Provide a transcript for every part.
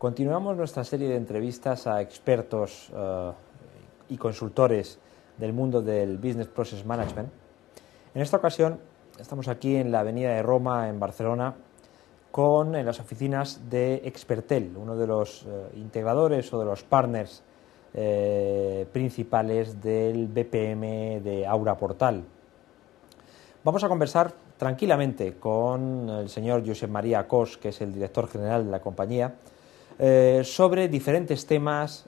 Continuamos nuestra serie de entrevistas a expertos y consultores del mundo del Business Process Management. En esta ocasión estamos aquí en la Avenida de Roma, en Barcelona, en las oficinas de Expertel, uno de los integradores o de los partners principales del BPM de Aura Portal. Vamos a conversar tranquilamente con el señor Josep María Cos, que es el director general de la compañía, sobre diferentes temas,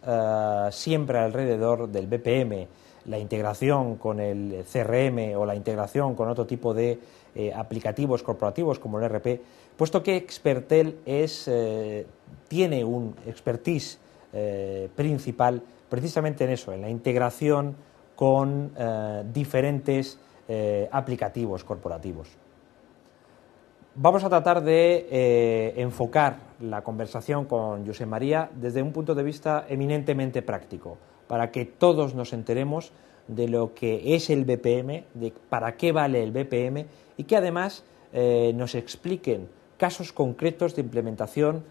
siempre alrededor del BPM, la integración con el CRM o la integración con otro tipo de aplicativos corporativos como el ERP, puesto que Expertel tiene un expertise principal precisamente en eso, en la integración con diferentes aplicativos corporativos. Vamos a tratar de enfocar la conversación con Josep María desde un punto de vista eminentemente práctico, para que todos nos enteremos de lo que es el BPM, de para qué vale el BPM y que además nos expliquen casos concretos de implementación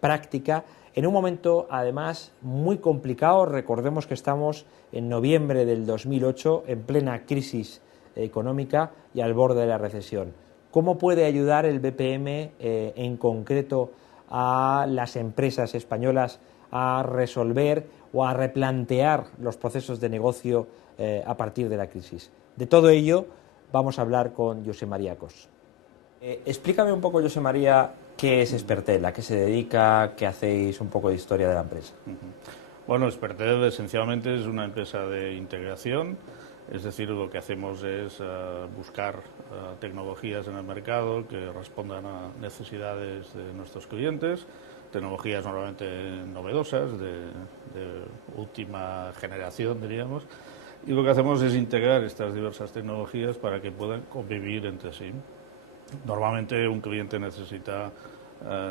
práctica en un momento además muy complicado. Recordemos que estamos en noviembre del 2008 en plena crisis económica y al borde de la recesión. ¿Cómo puede ayudar el BPM en concreto a las empresas españolas a resolver o a replantear los procesos de negocio a partir de la crisis? De todo ello vamos a hablar con Josep María Cos. Explícame un poco, Josep María, qué es Expertel, a qué se dedica, qué hacéis, un poco de historia de la empresa. Bueno, Expertel esencialmente es una empresa de integración, es decir, lo que hacemos es buscar tecnologías en el mercado que respondan a necesidades de nuestros clientes, tecnologías normalmente novedosas, de última generación, diríamos, y lo que hacemos es integrar estas diversas tecnologías para que puedan convivir entre sí. Normalmente un cliente necesita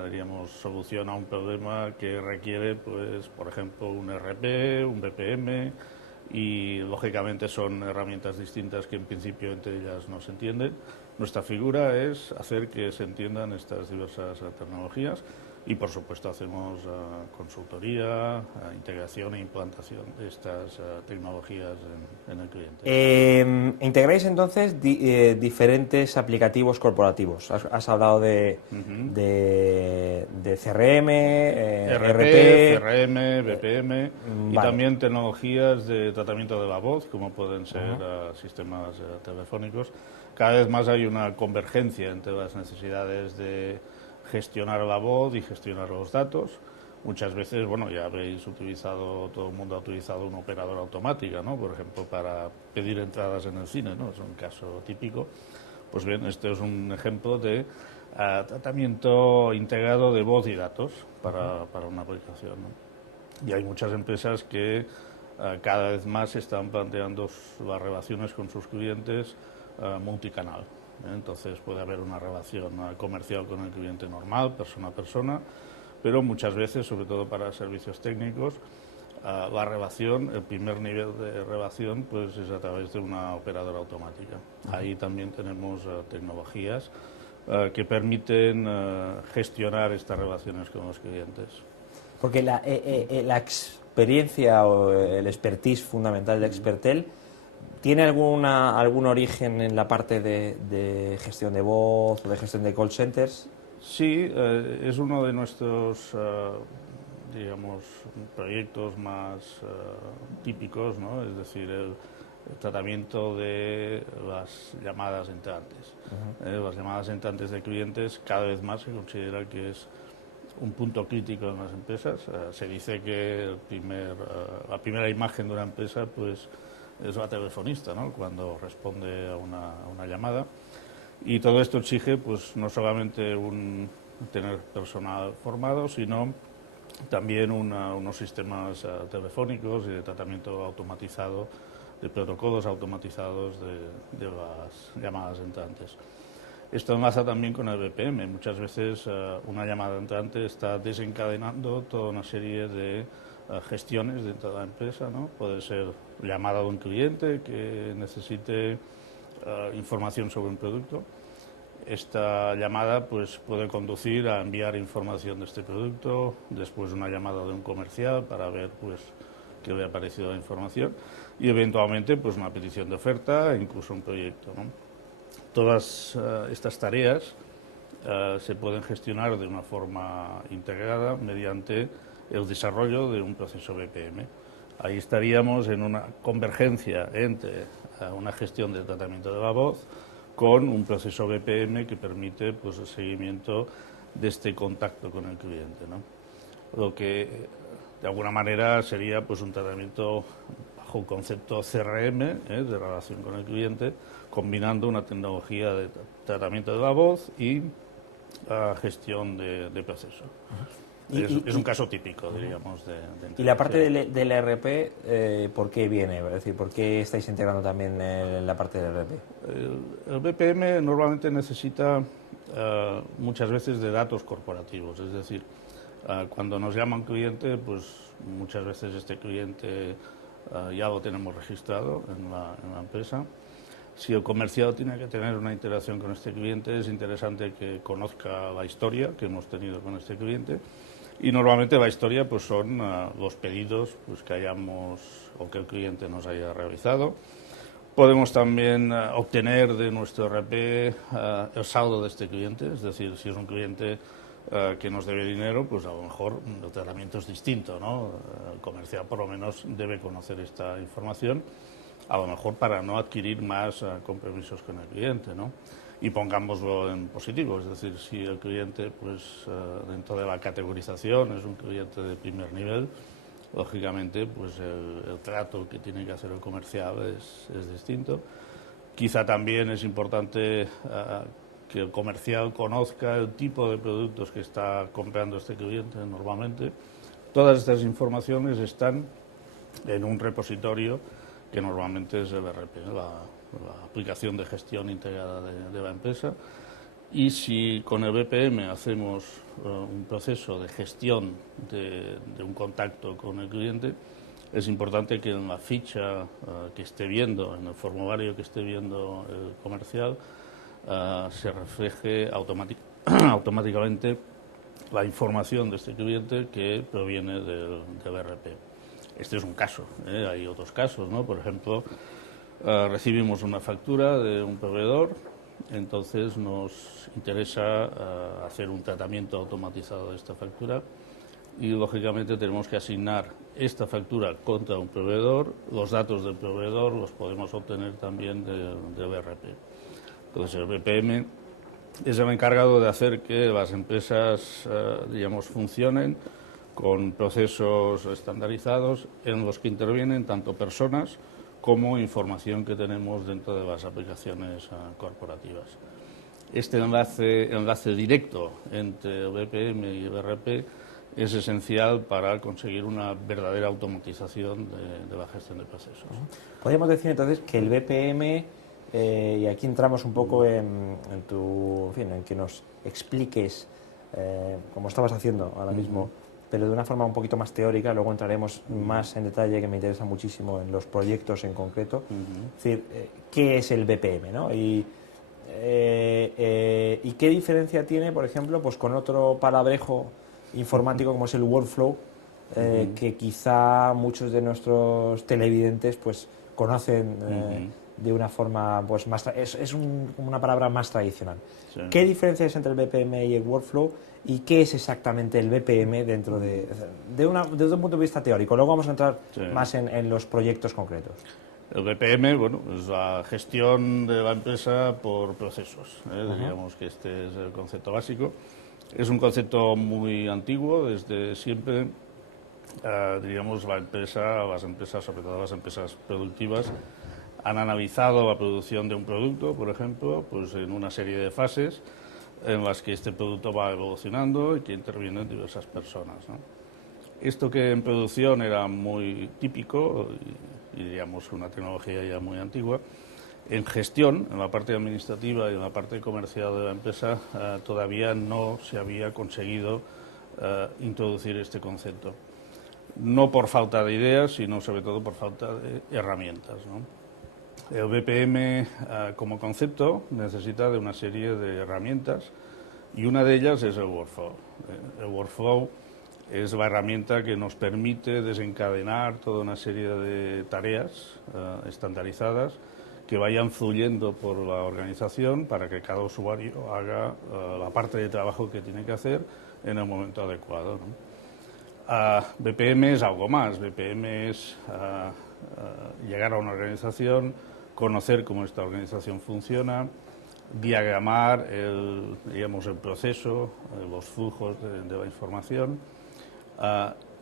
diríamos, solución a un problema que requiere, pues, por ejemplo, un ERP, un BPM, y lógicamente son herramientas distintas que en principio entre ellas no se entienden. Nuestra figura es hacer que se entiendan estas diversas tecnologías y, por supuesto, hacemos consultoría, integración e implantación de estas tecnologías en el cliente. Integráis entonces diferentes aplicativos corporativos. Has hablado de CRM, ERP, CRM, BPM y vale. también tecnologías de tratamiento de la voz, como pueden ser sistemas telefónicos. Cada vez más hay una convergencia entre las necesidades de gestionar la voz y gestionar los datos. Muchas veces, bueno, ya habéis utilizado, todo el mundo ha utilizado una operadora automática, ¿no? Por ejemplo, para pedir entradas en el cine, ¿no? Es un caso típico. Pues bien, este es un ejemplo de tratamiento integrado de voz y datos para una aplicación, ¿no? Y hay muchas empresas que cada vez más están planteando las relaciones con sus clientes multicanal. Entonces puede haber una relación comercial con el cliente normal, persona a persona, pero muchas veces, sobre todo para servicios técnicos, la relación, el primer nivel de relación, pues es a través de una operadora automática. Ahí también tenemos tecnologías que permiten gestionar estas relaciones con los clientes. Porque la experiencia o el expertise fundamental de Expertel ¿tiene algún origen en la parte de gestión de voz o de gestión de call centers? Sí, es uno de nuestros digamos, proyectos más típicos, ¿no? Es decir, el tratamiento de las llamadas entrantes. Las llamadas entrantes de clientes cada vez más se considera que es un punto crítico en las empresas. Se dice que la primera imagen de una empresa pues, es la telefonista, ¿no? Cuando responde a una llamada. Y todo esto exige pues, no solamente tener personal formado, sino también unos sistemas telefónicos y de tratamiento automatizado, de protocolos automatizados de las llamadas entrantes. Esto enlaza también con el BPM. Muchas veces una llamada entrante está desencadenando toda una serie de gestiones dentro de la empresa, ¿no? Puede ser llamada de un cliente que necesite información sobre un producto. esta llamada pues puede conducir a enviar información de este producto, después una llamada de un comercial para ver pues que le ha parecido la información y eventualmente pues una petición de oferta e incluso un proyecto, ¿no? Todas estas tareas se pueden gestionar de una forma integrada mediante el desarrollo de un proceso BPM. Ahí estaríamos en una convergencia entre una gestión del tratamiento de la voz con un proceso BPM que permite pues, el seguimiento de este contacto con el cliente, ¿no? Lo que de alguna manera sería pues, un tratamiento bajo un concepto CRM, de relación con el cliente, combinando una tecnología de tratamiento de la voz y gestión de proceso. Es un caso típico, diríamos, de ¿Y la parte del ERP, por qué viene? Es decir, ¿por qué estáis integrando también la parte del ERP? El BPM normalmente necesita muchas veces de datos corporativos, es decir, cuando nos llama un cliente, pues muchas veces este cliente ya lo tenemos registrado en la empresa. Si el comercial tiene que tener una interacción con este cliente, es interesante que conozca la historia que hemos tenido con este cliente. Y normalmente la historia pues son los pedidos pues, que hayamos o que el cliente nos haya realizado. Podemos también obtener de nuestro RP el saldo de este cliente, es decir, si es un cliente que nos debe dinero, pues a lo mejor el tratamiento es distinto, ¿no? El comercial por lo menos debe conocer esta información, a lo mejor para no adquirir más compromisos con el cliente, ¿no? Y pongámoslo en positivo, es decir, si el cliente, pues dentro de la categorización es un cliente de primer nivel, lógicamente, pues el trato que tiene que hacer el comercial es distinto. Quizá también es importante que el comercial conozca el tipo de productos que está comprando este cliente normalmente. Todas estas informaciones están en un repositorio que normalmente es el ERP, la aplicación de gestión integrada de la empresa. Y si con el BPM hacemos un proceso de gestión de un contacto con el cliente, es importante que en la ficha que esté viendo, en el formulario que esté viendo el comercial, se refleje automáticamente la información de este cliente que proviene del ERP. Este es un caso, hay otros casos, ¿no? Por ejemplo, recibimos una factura de un proveedor, entonces nos interesa hacer un tratamiento automatizado de esta factura y lógicamente tenemos que asignar esta factura contra un proveedor. Los datos del proveedor los podemos obtener también del ERP. Entonces el BPM es el encargado de hacer que las empresas digamos, funcionen con procesos estandarizados en los que intervienen tanto personas como información que tenemos dentro de las aplicaciones corporativas. Este enlace directo entre el BPM y el ERP es esencial para conseguir una verdadera automatización de la gestión de procesos. Podríamos decir entonces que el BPM, y aquí entramos un poco en que nos expliques, como estabas haciendo ahora mismo, pero de una forma un poquito más teórica, luego entraremos más en detalle, que me interesa muchísimo en los proyectos en concreto. Es decir, ¿qué es el BPM, ¿no? Y qué diferencia tiene, por ejemplo, pues con otro palabrejo informático como es el workflow, que quizá muchos de nuestros televidentes pues conocen de una forma pues más como una palabra más tradicional. Sí. ¿Qué diferencia es entre el BPM y el workflow y qué es exactamente el BPM dentro desde un punto de vista teórico? Luego vamos a entrar más en los proyectos concretos. El BPM, bueno, es la gestión de la empresa por procesos, diríamos que este es el concepto básico. Es un concepto muy antiguo, desde siempre, diríamos, las empresas, sobre todo las empresas productivas, han analizado la producción de un producto, por ejemplo, pues en una serie de fases en las que este producto va evolucionando y que intervienen diversas personas, ¿no? Esto que en producción era muy típico y diríamos una tecnología ya muy antigua, en gestión, en la parte administrativa y en la parte comercial de la empresa, todavía no se había conseguido introducir este concepto. No por falta de ideas, sino sobre todo por falta de herramientas, ¿no? El BPM como concepto necesita de una serie de herramientas y una de ellas es el workflow. El workflow es la herramienta que nos permite desencadenar toda una serie de tareas estandarizadas que vayan fluyendo por la organización para que cada usuario haga la parte de trabajo que tiene que hacer en el momento adecuado, ¿no? BPM es algo más. BPM es llegar a una organización, conocer cómo esta organización funciona, diagramar el proceso, los flujos de la información,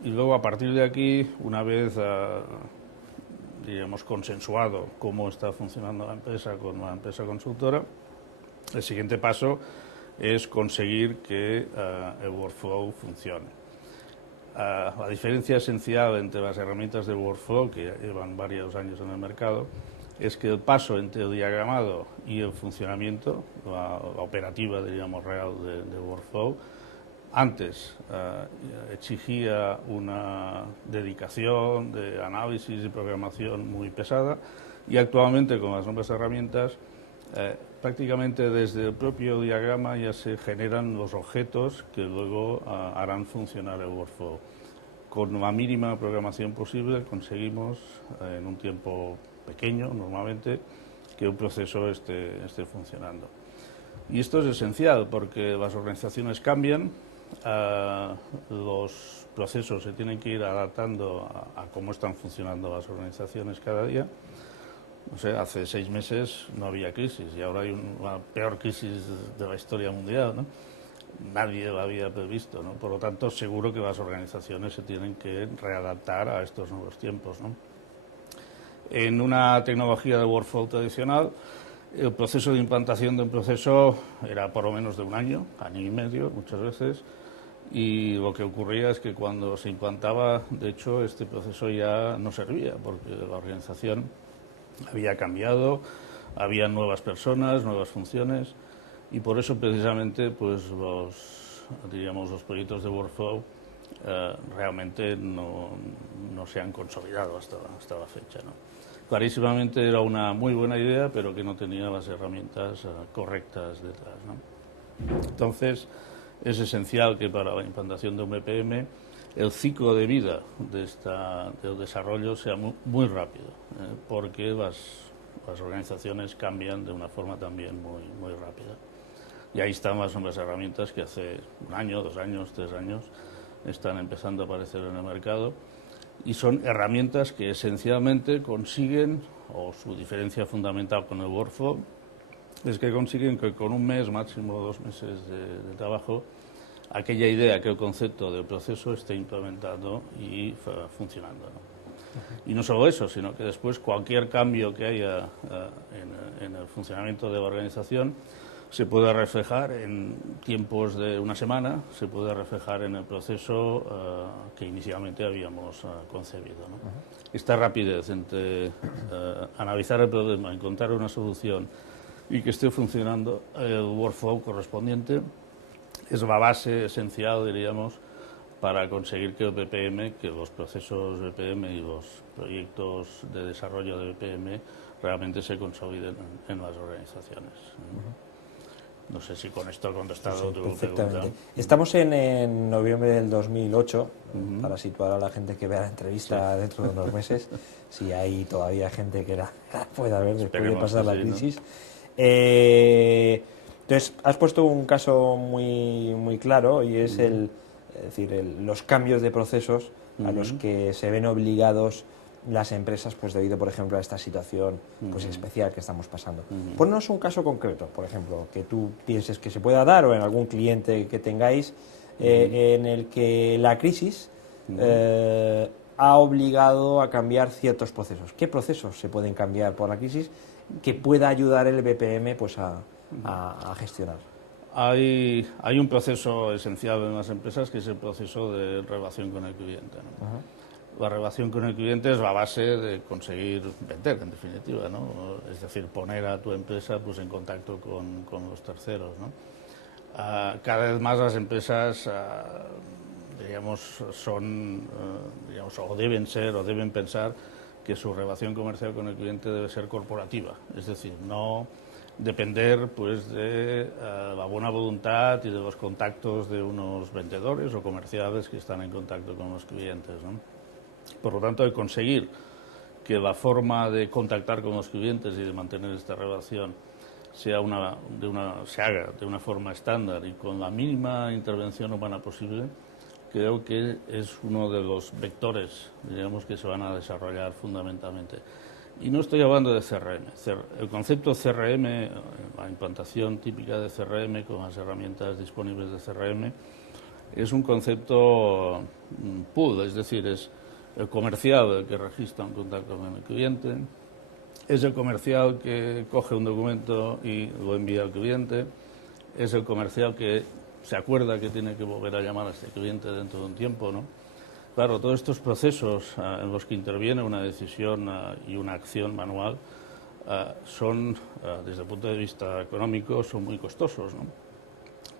y luego a partir de aquí, una vez consensuado cómo está funcionando la empresa con la empresa consultora, el siguiente paso es conseguir que el workflow funcione. La diferencia esencial entre las herramientas de workflow, que llevan varios años en el mercado, es que el paso entre el diagramado y el funcionamiento, la operativa, diríamos, real de workflow, antes exigía una dedicación de análisis y programación muy pesada, y actualmente con las nuevas herramientas prácticamente desde el propio diagrama ya se generan los objetos que luego harán funcionar el workflow. Con la mínima programación posible conseguimos en un tiempo pequeño, normalmente, que un proceso esté funcionando. Y esto es esencial porque las organizaciones cambian, los procesos se tienen que ir adaptando a cómo están funcionando las organizaciones cada día. No sé, hace 6 meses no había crisis y ahora hay una peor crisis de la historia mundial, ¿no? Nadie lo había previsto, ¿no? Por lo tanto, seguro que las organizaciones se tienen que readaptar a estos nuevos tiempos, ¿no? En una tecnología de workflow tradicional, el proceso de implantación de un proceso era por lo menos de un año y medio, muchas veces, y lo que ocurría es que cuando se implantaba, de hecho, este proceso ya no servía, porque la organización había cambiado, había nuevas personas, nuevas funciones, y por eso precisamente pues los proyectos de workflow realmente no se han consolidado hasta la fecha, ¿no? Clarísimamente era una muy buena idea, pero que no tenía las herramientas correctas detrás, ¿no? Entonces, es esencial que para la implantación de un BPM el ciclo de vida del desarrollo sea muy rápido, porque las organizaciones cambian de una forma también muy rápida. Y ahí están las nuevas herramientas que hace 1 año, 2 años, 3 años están empezando a aparecer en el mercado, y son herramientas que esencialmente consiguen, o su diferencia fundamental con el workflow, es que consiguen que con 1 mes, máximo 2 meses de trabajo, aquella idea, aquel concepto del proceso esté implementado y funcionando, ¿no? Y no solo eso, sino que después cualquier cambio que haya en el funcionamiento de la organización se puede reflejar en tiempos de 1 semana, se puede reflejar en el proceso que inicialmente habíamos concebido, ¿no? Esta rapidez entre analizar el problema, encontrar una solución y que esté funcionando el workflow correspondiente es la base esencial, diríamos, para conseguir que el BPM, que los procesos BPM y los proyectos de desarrollo de BPM realmente se consoliden en las organizaciones. No sé si con esto he contestado tu perfectamente. pregunta. Estamos en noviembre del 2008, para situar a la gente que vea la entrevista dentro de unos meses, si hay todavía gente que la pueda ver después de pasar la crisis, ¿no? Entonces, has puesto un caso muy claro, y es los cambios de procesos a los que se ven obligados las empresas, pues debido, por ejemplo, a esta situación pues especial que estamos pasando. Ponnos un caso concreto, por ejemplo, que tú pienses que se pueda dar, o en algún cliente que tengáis, en el que la crisis ha obligado a cambiar ciertos procesos. ¿Qué procesos se pueden cambiar por la crisis que pueda ayudar el BPM pues a gestionar? Hay un proceso esencial en las empresas, que es el proceso de relación con el cliente, ¿no? La relación con el cliente es la base de conseguir vender, en definitiva, ¿no? Es decir, poner a tu empresa pues en contacto con los terceros, ¿no? Cada vez más las empresas, son, o deben ser, o deben pensar que su relación comercial con el cliente debe ser corporativa, es decir, no depender pues de la buena voluntad y de los contactos de unos vendedores o comerciales que están en contacto con los clientes, ¿no? Por lo tanto, el conseguir que la forma de contactar con los clientes y de mantener esta relación se haga de una forma estándar y con la mínima intervención humana posible, creo que es uno de los vectores, digamos, que se van a desarrollar fundamentalmente. Y no estoy hablando de CRM. El concepto CRM, la implantación típica de CRM con las herramientas disponibles de CRM, es un concepto pool, es decir, es el comercial el que registra un contacto con el cliente, es el comercial que coge un documento y lo envía al cliente, es el comercial que se acuerda que tiene que volver a llamar a este cliente dentro de un tiempo, ¿no? Claro, todos estos procesos en los que interviene una decisión y una acción manual son, desde el punto de vista económico, son muy costosos, ¿no?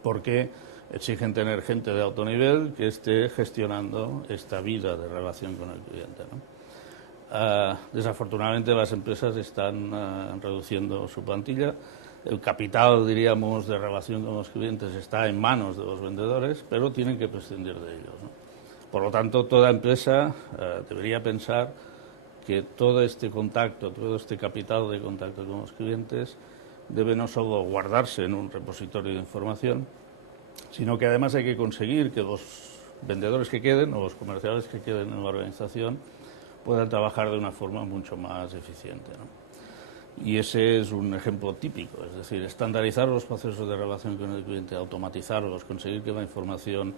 Porque exigen tener gente de alto nivel que esté gestionando esta vida de relación con el cliente, ¿no? Desafortunadamente las empresas están reduciendo su plantilla. El capital, diríamos, de relación con los clientes está en manos de los vendedores, pero tienen que prescindir de ellos, ¿no? Por lo tanto, toda empresa debería pensar que todo este contacto, todo este capital de contacto con los clientes debe no solo guardarse en un repositorio de información, sino que además hay que conseguir que los vendedores que queden o los comerciales que queden en la organización puedan trabajar de una forma mucho más eficiente, ¿no? Y ese es un ejemplo típico, es decir, estandarizar los procesos de relación con el cliente, automatizarlos, conseguir que la información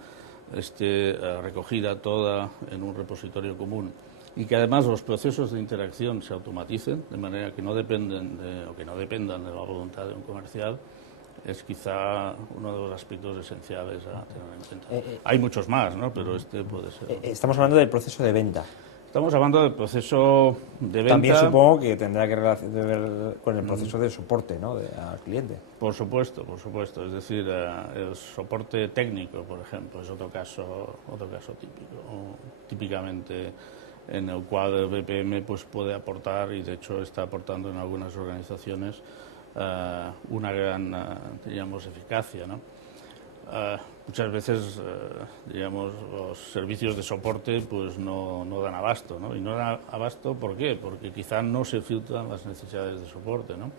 esté recogida toda en un repositorio común y que además los procesos de interacción se automaticen de manera que no dependan de la voluntad de un comercial, es quizá uno de los aspectos esenciales a tener en cuenta. Hay muchos más, ¿no? Pero este puede ser. Estamos hablando del proceso de venta. Estamos hablando del proceso de venta. También supongo que tendrá que ver con el proceso de soporte, ¿no?, al cliente. Por supuesto, por supuesto. Es decir, el soporte técnico, por ejemplo, es otro caso típico, típicamente en el cual el BPM pues puede aportar, y de hecho está aportando en algunas organizaciones, una gran, diríamos, eficacia, ¿no? Muchas veces, digamos, los servicios de soporte pues no dan abasto, ¿no? Y no dan abasto, ¿por qué? Porque quizá no se filtran las necesidades de soporte, ¿no?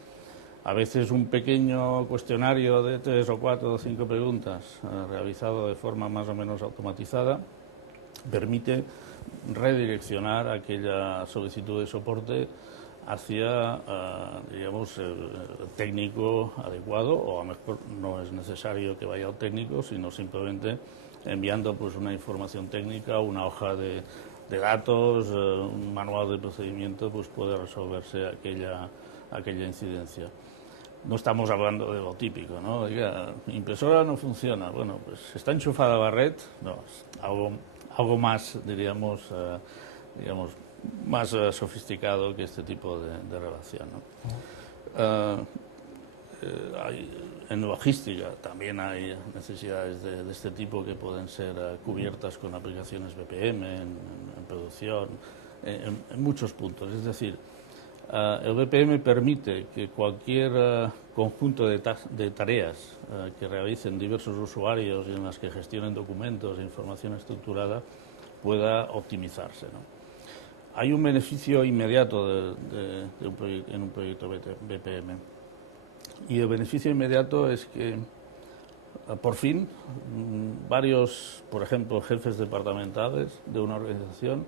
A veces un pequeño cuestionario de 3 o 4 o 5 preguntas realizado de forma más o menos automatizada permite redireccionar aquella solicitud de soporte hacia, digamos, el técnico adecuado, o a lo mejor no es necesario que vaya al técnico, sino simplemente enviando pues una información técnica, una hoja de datos, un manual de procedimiento, pues puede resolverse aquella incidencia. No estamos hablando de lo típico, ¿no? Diga, mi impresora no funciona, bueno, pues ¿está enchufada la red? No, es algo más, diríamos, más sofisticado que este tipo de relación, ¿no? En logística también hay necesidades de este tipo que pueden ser cubiertas con aplicaciones BPM, en producción, en muchos puntos. Es decir, el BPM permite que cualquier conjunto de tareas que realicen diversos usuarios y en las que gestionen documentos e información estructurada pueda optimizarse, ¿no? Hay un beneficio inmediato en un proyecto BPM, y el beneficio inmediato es que por fin varios, por ejemplo, jefes departamentales de una organización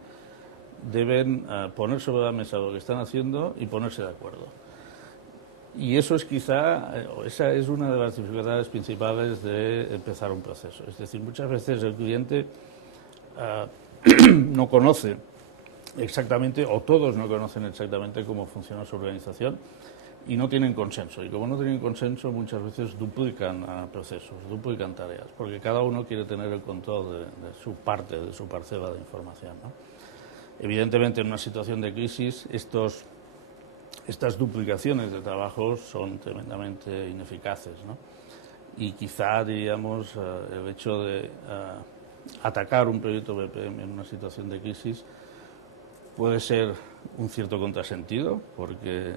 deben poner sobre la mesa lo que están haciendo y ponerse de acuerdo. Y eso es esa es una de las dificultades principales de empezar un proceso. Es decir, muchas veces el cliente no conoce exactamente, o todos no conocen exactamente cómo funciona su organización y no tienen consenso. Y como no tienen consenso, muchas veces duplican procesos, duplican tareas, porque cada uno quiere tener el control de su parte, de su parcela de información, ¿no? Evidentemente, en una situación de crisis, estas duplicaciones de trabajo son tremendamente ineficaces, ¿no? Y quizá, diríamos, el hecho de atacar un proyecto BPM en una situación de crisis puede ser un cierto contrasentido, porque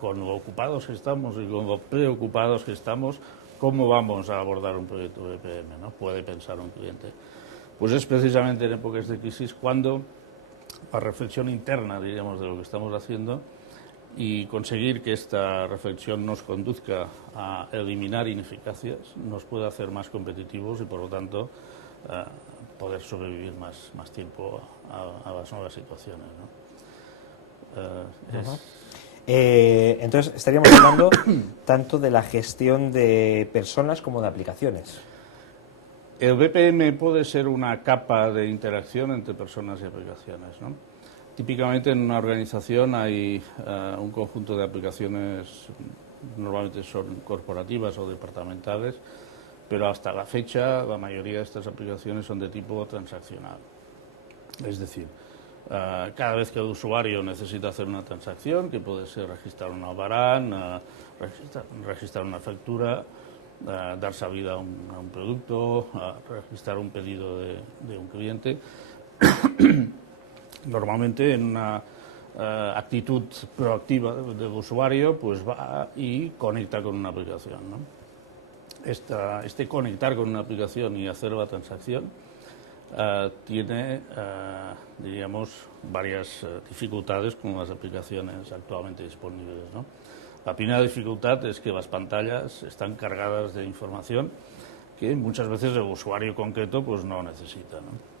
con lo ocupados que estamos y con lo preocupados que estamos, ¿cómo vamos a abordar un proyecto BPM, ¿no? Puede pensar un cliente. Pues es precisamente en épocas de crisis cuando la reflexión interna, diríamos, de lo que estamos haciendo y conseguir que esta reflexión nos conduzca a eliminar ineficacias nos puede hacer más competitivos y, por lo tanto, poder sobrevivir más tiempo a las nuevas situaciones, ¿no? Entonces estaríamos hablando tanto de la gestión de personas como de aplicaciones. El BPM puede ser una capa de interacción entre personas y aplicaciones, ¿no? Típicamente en una organización hay un conjunto de aplicaciones, normalmente son corporativas o departamentales, pero hasta la fecha la mayoría de estas aplicaciones son de tipo transaccional. Es decir, cada vez que el usuario necesita hacer una transacción, que puede ser registrar un albarán, registrar una factura, dar salida a un producto, registrar un pedido de un cliente, normalmente en una actitud proactiva del usuario, pues va y conecta con una aplicación, ¿no? Este conectar con una aplicación y hacer la transacción tiene, diríamos, varias dificultades con las aplicaciones actualmente disponibles, ¿no? La primera dificultad es que las pantallas están cargadas de información que muchas veces el usuario concreto pues no necesita, ¿no?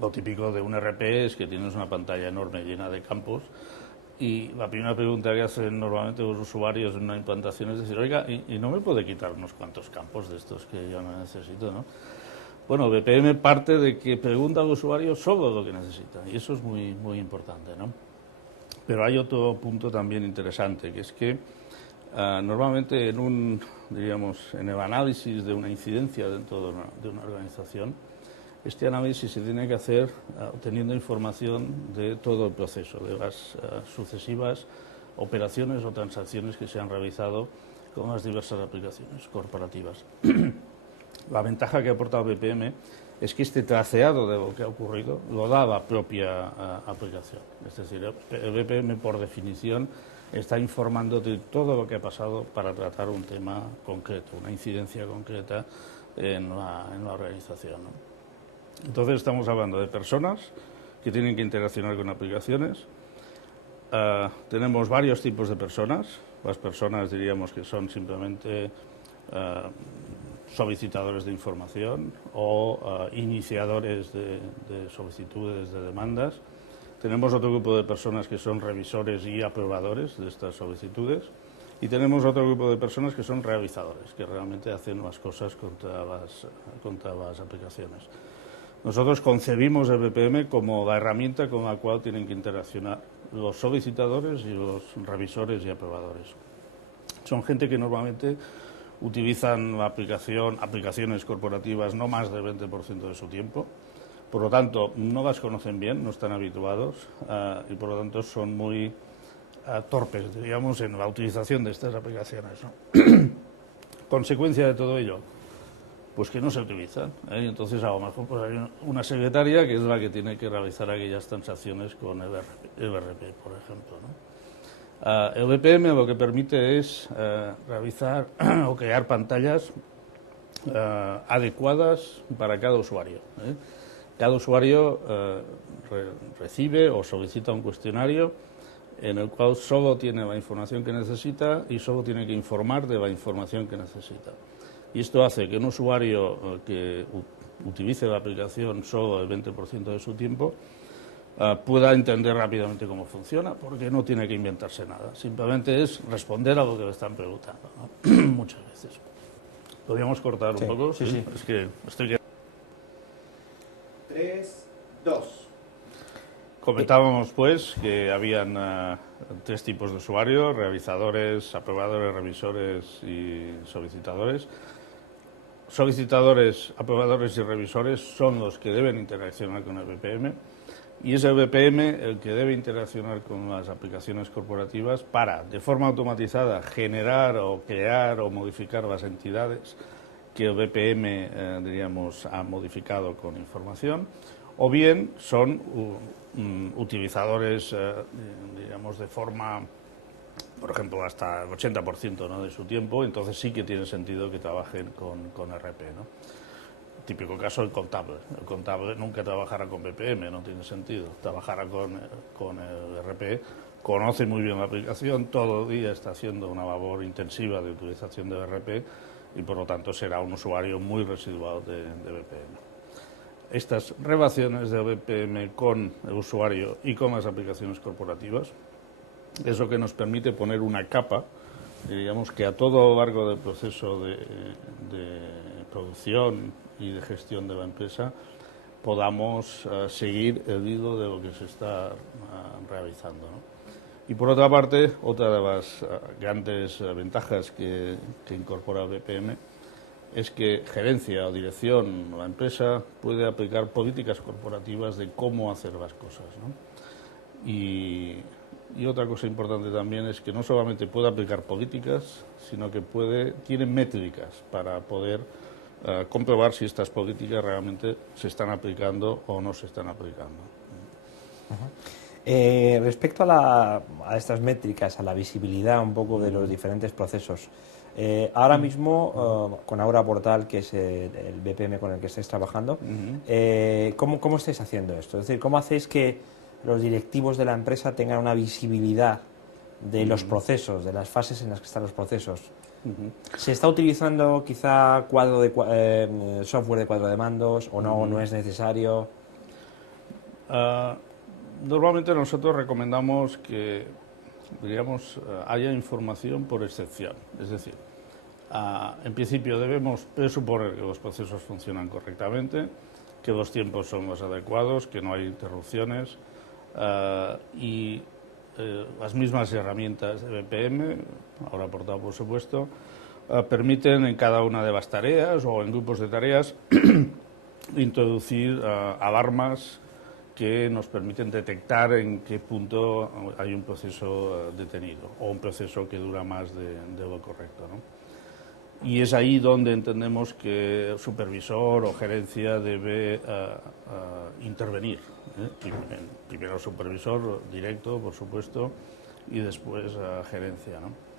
Lo típico de un RP es que tienes una pantalla enorme llena de campos y la primera pregunta que hacen normalmente los usuarios en una implantación es decir, oiga, ¿y no me puede quitar unos cuantos campos de estos que yo no necesito, ¿no? Bueno, BPM parte de que pregunta al usuario solo lo que necesita y eso es muy, muy importante, ¿no? Pero hay otro punto también interesante, que es que normalmente en el análisis de una incidencia dentro de una organización, este análisis se tiene que hacer obteniendo información de todo el proceso, de las sucesivas operaciones o transacciones que se han realizado con las diversas aplicaciones corporativas. La ventaja que aporta el BPM es que este traceado de lo que ha ocurrido lo da la propia aplicación. Es decir, el BPM, por definición, está informando de todo lo que ha pasado para tratar un tema concreto, una incidencia concreta en la organización, ¿no? Entonces estamos hablando de personas que tienen que interaccionar con aplicaciones. Tenemos varios tipos de personas. Las personas diríamos que son simplemente solicitadores de información o iniciadores de solicitudes de demandas. Tenemos otro grupo de personas que son revisores y aprobadores de estas solicitudes. Y tenemos otro grupo de personas que son realizadores, que realmente hacen las cosas contra las aplicaciones. Nosotros concebimos el BPM como la herramienta con la cual tienen que interaccionar los solicitadores y los revisores y aprobadores. Son gente que normalmente utilizan aplicaciones corporativas no más del 20% de su tiempo, por lo tanto no las conocen bien, no están habituados y por lo tanto son muy torpes, digamos, en la utilización de estas aplicaciones, ¿no? Consecuencia de todo ello, pues que no se utilizan, ¿eh? Entonces a lo mejor pues hay una secretaria que es la que tiene que realizar aquellas transacciones con el ERP, por ejemplo, ¿no? El BPM lo que permite es realizar o crear pantallas adecuadas para cada usuario, ¿eh? Cada usuario recibe o solicita un cuestionario en el cual solo tiene la información que necesita y solo tiene que informar de la información que necesita. Y esto hace que un usuario que utilice la aplicación solo el 20% de su tiempo pueda entender rápidamente cómo funciona, porque no tiene que inventarse nada. Simplemente es responder a lo que le están preguntando, ¿no? Muchas veces. ¿Podríamos cortar un poco? Sí, sí. Es que estoy... 3, 2. Comentábamos, pues, que habían tres tipos de usuarios: realizadores, aprobadores, revisores y solicitadores. Solicitadores, aprobadores y revisores son los que deben interaccionar con el BPM y es el BPM el que debe interaccionar con las aplicaciones corporativas para, de forma automatizada, generar o crear o modificar las entidades que el BPM, diríamos, ha modificado con información, o bien son utilizadores, digamos, de forma, por ejemplo, hasta el 80%, ¿no?, de su tiempo, entonces sí que tiene sentido que trabajen con RP, ¿no? Típico caso el contable. El contable nunca trabajará con BPM, no tiene sentido. Trabajará con el RP, conoce muy bien la aplicación, todo el día está haciendo una labor intensiva de utilización de RP y por lo tanto será un usuario muy residual de BPM. Estas relaciones de BPM con el usuario y con las aplicaciones corporativas es lo que nos permite poner una capa, digamos, que a todo lo largo del proceso de producción y de gestión de la empresa podamos seguir el hilo de lo que se está realizando, ¿no? Y por otra parte, otra de las grandes ventajas que incorpora el BPM es que gerencia o dirección, la empresa puede aplicar políticas corporativas de cómo hacer las cosas, ¿no? Y otra cosa importante también es que no solamente puede aplicar políticas, sino que tiene métricas para poder comprobar si estas políticas realmente se están aplicando o no se están aplicando. Respecto a estas métricas, a la visibilidad un poco de los diferentes procesos, ahora mismo con Aura Portal, que es el BPM con el que estáis trabajando, ¿cómo estáis haciendo esto? Es decir, ¿cómo hacéis que los directivos de la empresa tengan una visibilidad de los procesos, de las fases en las que están los procesos? ¿Se está utilizando quizá software de cuadro de mandos o no es necesario? Normalmente nosotros recomendamos que, digamos, haya información por excepción. Es decir, en principio debemos presuponer que los procesos funcionan correctamente, que los tiempos son los adecuados, que no hay interrupciones y las mismas herramientas de BPM, Aura Portal por supuesto, permiten en cada una de las tareas o en grupos de tareas introducir alarmas que nos permiten detectar en qué punto hay un proceso detenido o un proceso que dura más de lo correcto, ¿no? Y es ahí donde entendemos que el supervisor o gerencia debe intervenir, ¿eh? Primero supervisor directo, por supuesto, y después gerencia, ¿no?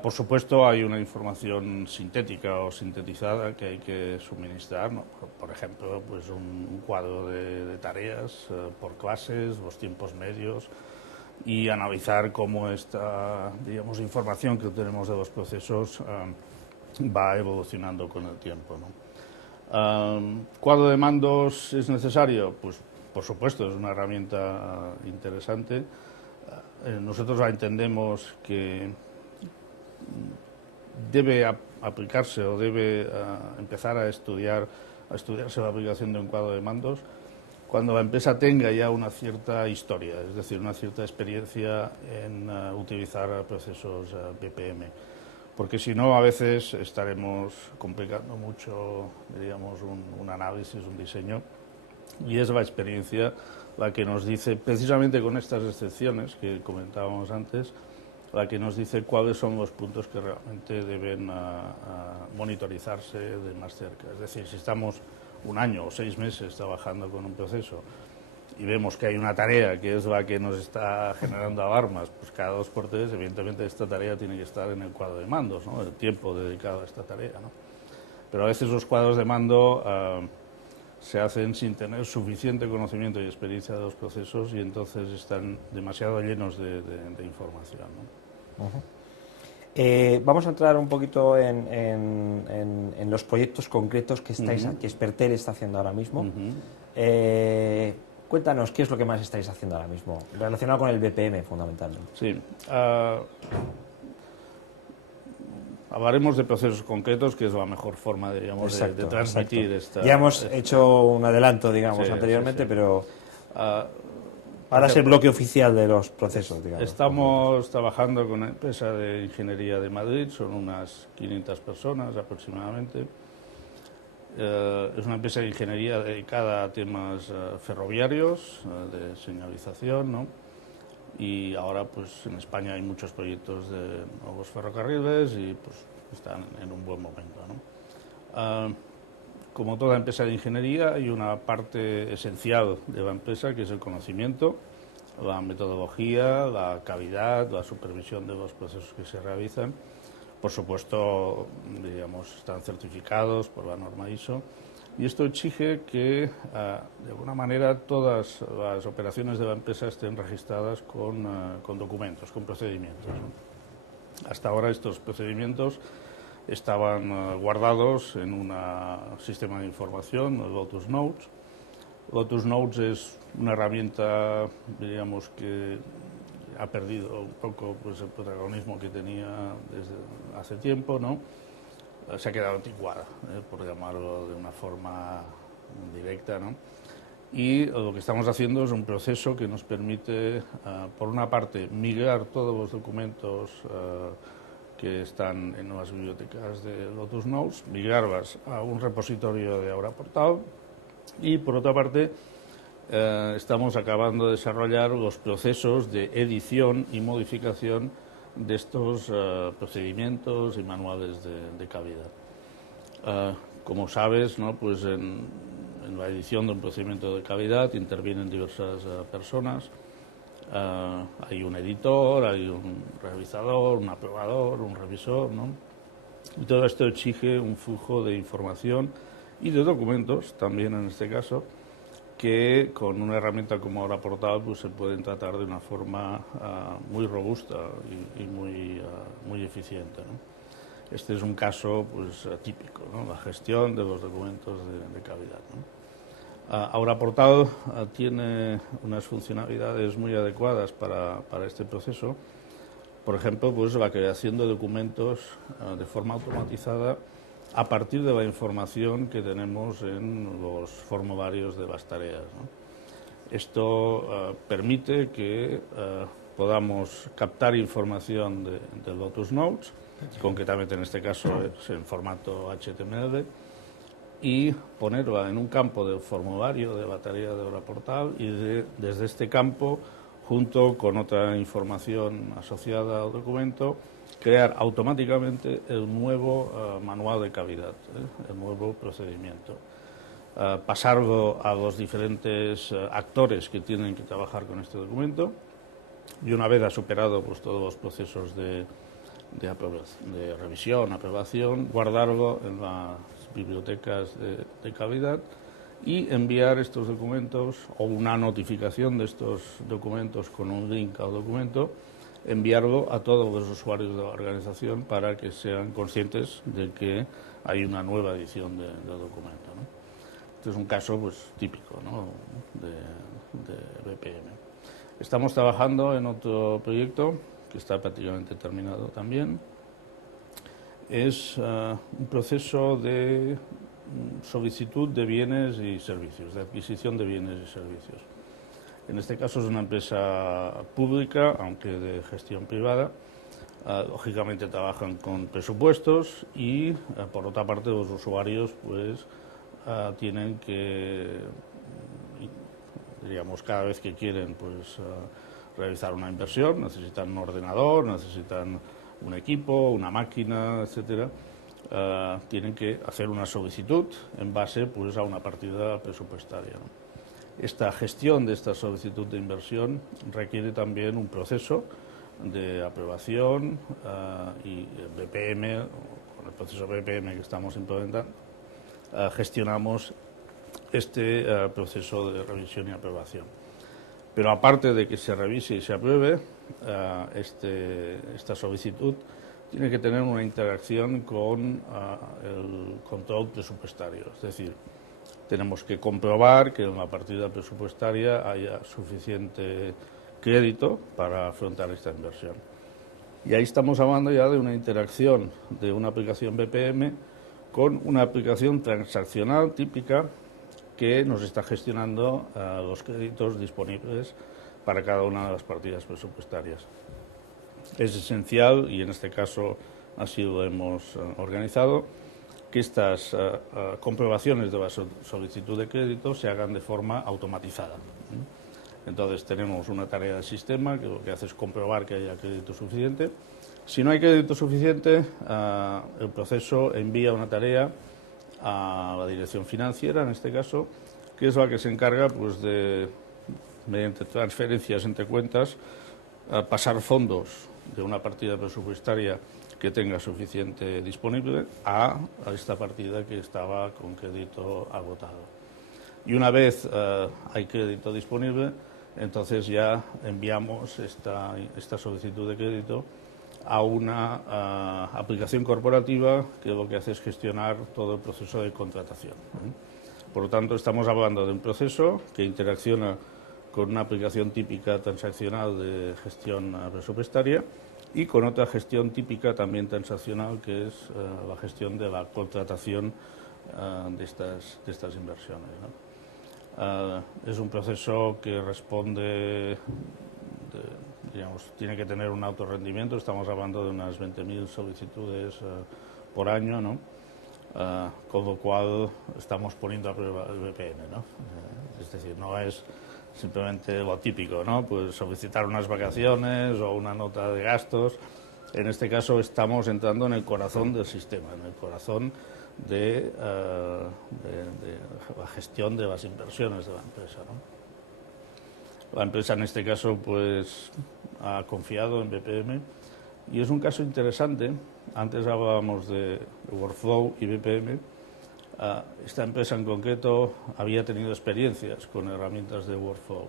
Por supuesto, hay una información sintética o sintetizada que hay que suministrar, ¿no? Por ejemplo, pues un cuadro de tareas por clases, los tiempos medios y analizar cómo esta, digamos, información que tenemos de los procesos va evolucionando con el tiempo, ¿no? ¿Cuadro de mandos es necesario? Pues por supuesto, es una herramienta interesante. Nosotros la entendemos que debe aplicarse o debe empezar a estudiarse la aplicación de un cuadro de mandos cuando la empresa tenga ya una cierta historia, es decir, una cierta experiencia en utilizar procesos BPM. Porque si no, a veces estaremos complicando mucho, diríamos, un análisis, un diseño, y es la experiencia la que nos dice, precisamente con estas excepciones que comentábamos antes, la que nos dice cuáles son los puntos que realmente deben monitorizarse de más cerca. Es decir, si estamos un año o 6 meses trabajando con un proceso y vemos que hay una tarea que es la que nos está generando alarmas, pues cada 2 por 3, evidentemente esta tarea tiene que estar en el cuadro de mandos, ¿no? El tiempo dedicado a esta tarea, ¿no? Pero a veces los cuadros de mando se hacen sin tener suficiente conocimiento y experiencia de los procesos y entonces están demasiado llenos de información, ¿no? Vamos a entrar un poquito en los proyectos concretos que que Expertel está haciendo ahora mismo. Cuéntanos, ¿qué es lo que más estáis haciendo ahora mismo? Relacionado con el BPM, fundamentalmente. Sí. Hablaremos de procesos concretos, que es la mejor forma, digamos, de transmitir esta... Ya hemos hecho un adelanto, digamos, anteriormente, pero... Ahora es el bloque oficial de los procesos, digamos. Estamos trabajando con una empresa de ingeniería de Madrid, son unas 500 personas aproximadamente. Es una empresa de ingeniería dedicada a temas ferroviarios, de señalización, ¿no? Y ahora, pues, en España hay muchos proyectos de nuevos ferrocarriles y, pues, están en un buen momento, ¿no? como toda empresa de ingeniería, hay una parte esencial de la empresa que es el conocimiento, la metodología, la calidad, la supervisión de los procesos que se realizan. Por supuesto, digamos, están certificados por la norma ISO y esto exige que, de alguna manera, todas las operaciones de la empresa estén registradas con documentos, con procedimientos, ¿no? Hasta ahora estos procedimientos estaban guardados en un sistema de información, el Lotus Notes. Lotus Notes es una herramienta, digamos, que ha perdido un poco pues, el protagonismo que tenía desde hace tiempo, ¿no? Se ha quedado anticuada, por llamarlo de una forma directa, ¿no? Y lo que estamos haciendo es un proceso que nos permite, por una parte, migrar todos los documentos que están en las bibliotecas de Lotus Notes, migrarlas a un repositorio de Aura Portal y, por otra parte, estamos acabando de desarrollar los procesos de edición y modificación de estos procedimientos y manuales de calidad. Como sabes, ¿no? Pues en la edición de un procedimiento de calidad intervienen diversas personas. Hay un editor, hay un realizador, un aprobador, un revisor, ¿no? Y todo esto exige un flujo de información y de documentos, también en este caso, que con una herramienta como Aura Portal pues, se pueden tratar de una forma muy robusta y muy eficiente, ¿no? Este es un caso pues, típico, ¿no? La gestión de los documentos de calidad, ¿no? Aura Portal tiene unas funcionalidades muy adecuadas para este proceso. Por ejemplo, pues, la creación de documentos de forma automatizada a partir de la información que tenemos en los formularios de las tareas, ¿no? Esto permite que podamos captar información de Lotus Notes, concretamente en este caso es en formato HTML, y ponerla en un campo del formulario de la tarea de Aura Portal y desde este campo, junto con otra información asociada al documento, crear automáticamente el nuevo manual de calidad, el nuevo procedimiento. Pasarlo a los diferentes actores que tienen que trabajar con este documento y una vez ha superado pues, todos los procesos de revisión, aprobación, guardarlo en las bibliotecas de calidad y enviar estos documentos o una notificación de estos documentos con un link al documento, enviarlo a todos los usuarios de la organización para que sean conscientes de que hay una nueva edición del documento, ¿no? Este es un caso pues, típico, ¿no? de BPM. Estamos trabajando en otro proyecto que está prácticamente terminado también. Es un proceso de solicitud de bienes y servicios, de adquisición de bienes y servicios. En este caso es una empresa pública, aunque de gestión privada. Lógicamente trabajan con presupuestos y, por otra parte, los usuarios pues, tienen que, digamos, cada vez que quieren pues, realizar una inversión, necesitan un ordenador, necesitan un equipo, una máquina, etcétera. Tienen que hacer una solicitud en base pues, a una partida presupuestaria, ¿no? Esta gestión de esta solicitud de inversión requiere también un proceso de aprobación y BPM, con el proceso BPM que estamos implementando, gestionamos este proceso de revisión y aprobación. Pero aparte de que se revise y se apruebe, esta solicitud tiene que tener una interacción con el control presupuestario, es decir, tenemos que comprobar que en la partida presupuestaria haya suficiente crédito para afrontar esta inversión. Y ahí estamos hablando ya de una interacción de una aplicación BPM con una aplicación transaccional típica que nos está gestionando los créditos disponibles para cada una de las partidas presupuestarias. Es esencial, y en este caso así lo hemos organizado, que estas comprobaciones de la solicitud de crédito se hagan de forma automatizada. Entonces tenemos una tarea del sistema que lo que hace es comprobar que haya crédito suficiente. Si no hay crédito suficiente, el proceso envía una tarea a la dirección financiera, en este caso, que es la que se encarga pues, de, mediante transferencias entre cuentas, pasar fondos de una partida presupuestaria que tenga suficiente disponible a esta partida que estaba con crédito agotado. Y una vez hay crédito disponible, entonces ya enviamos esta solicitud de crédito a una aplicación corporativa que lo que hace es gestionar todo el proceso de contratación. Por lo tanto, estamos hablando de un proceso que interacciona con una aplicación típica transaccional de gestión presupuestaria y con otra gestión típica también transaccional, que es la gestión de la contratación de estas inversiones, ¿no? Es un proceso que responde, digamos, tiene que tener un alto rendimiento. Estamos hablando de unas 20.000 solicitudes por año, ¿no? Con lo cual estamos poniendo a prueba el BPM, ¿no? Es decir, no es simplemente lo típico, ¿no? Pues solicitar unas vacaciones o una nota de gastos. En este caso estamos entrando en el corazón del sistema, en el corazón de la gestión de las inversiones de la empresa, ¿no? La empresa en este caso pues ha confiado en BPM y es un caso interesante. Antes hablábamos de Workflow y BPM. Esta empresa en concreto había tenido experiencias con herramientas de Workflow,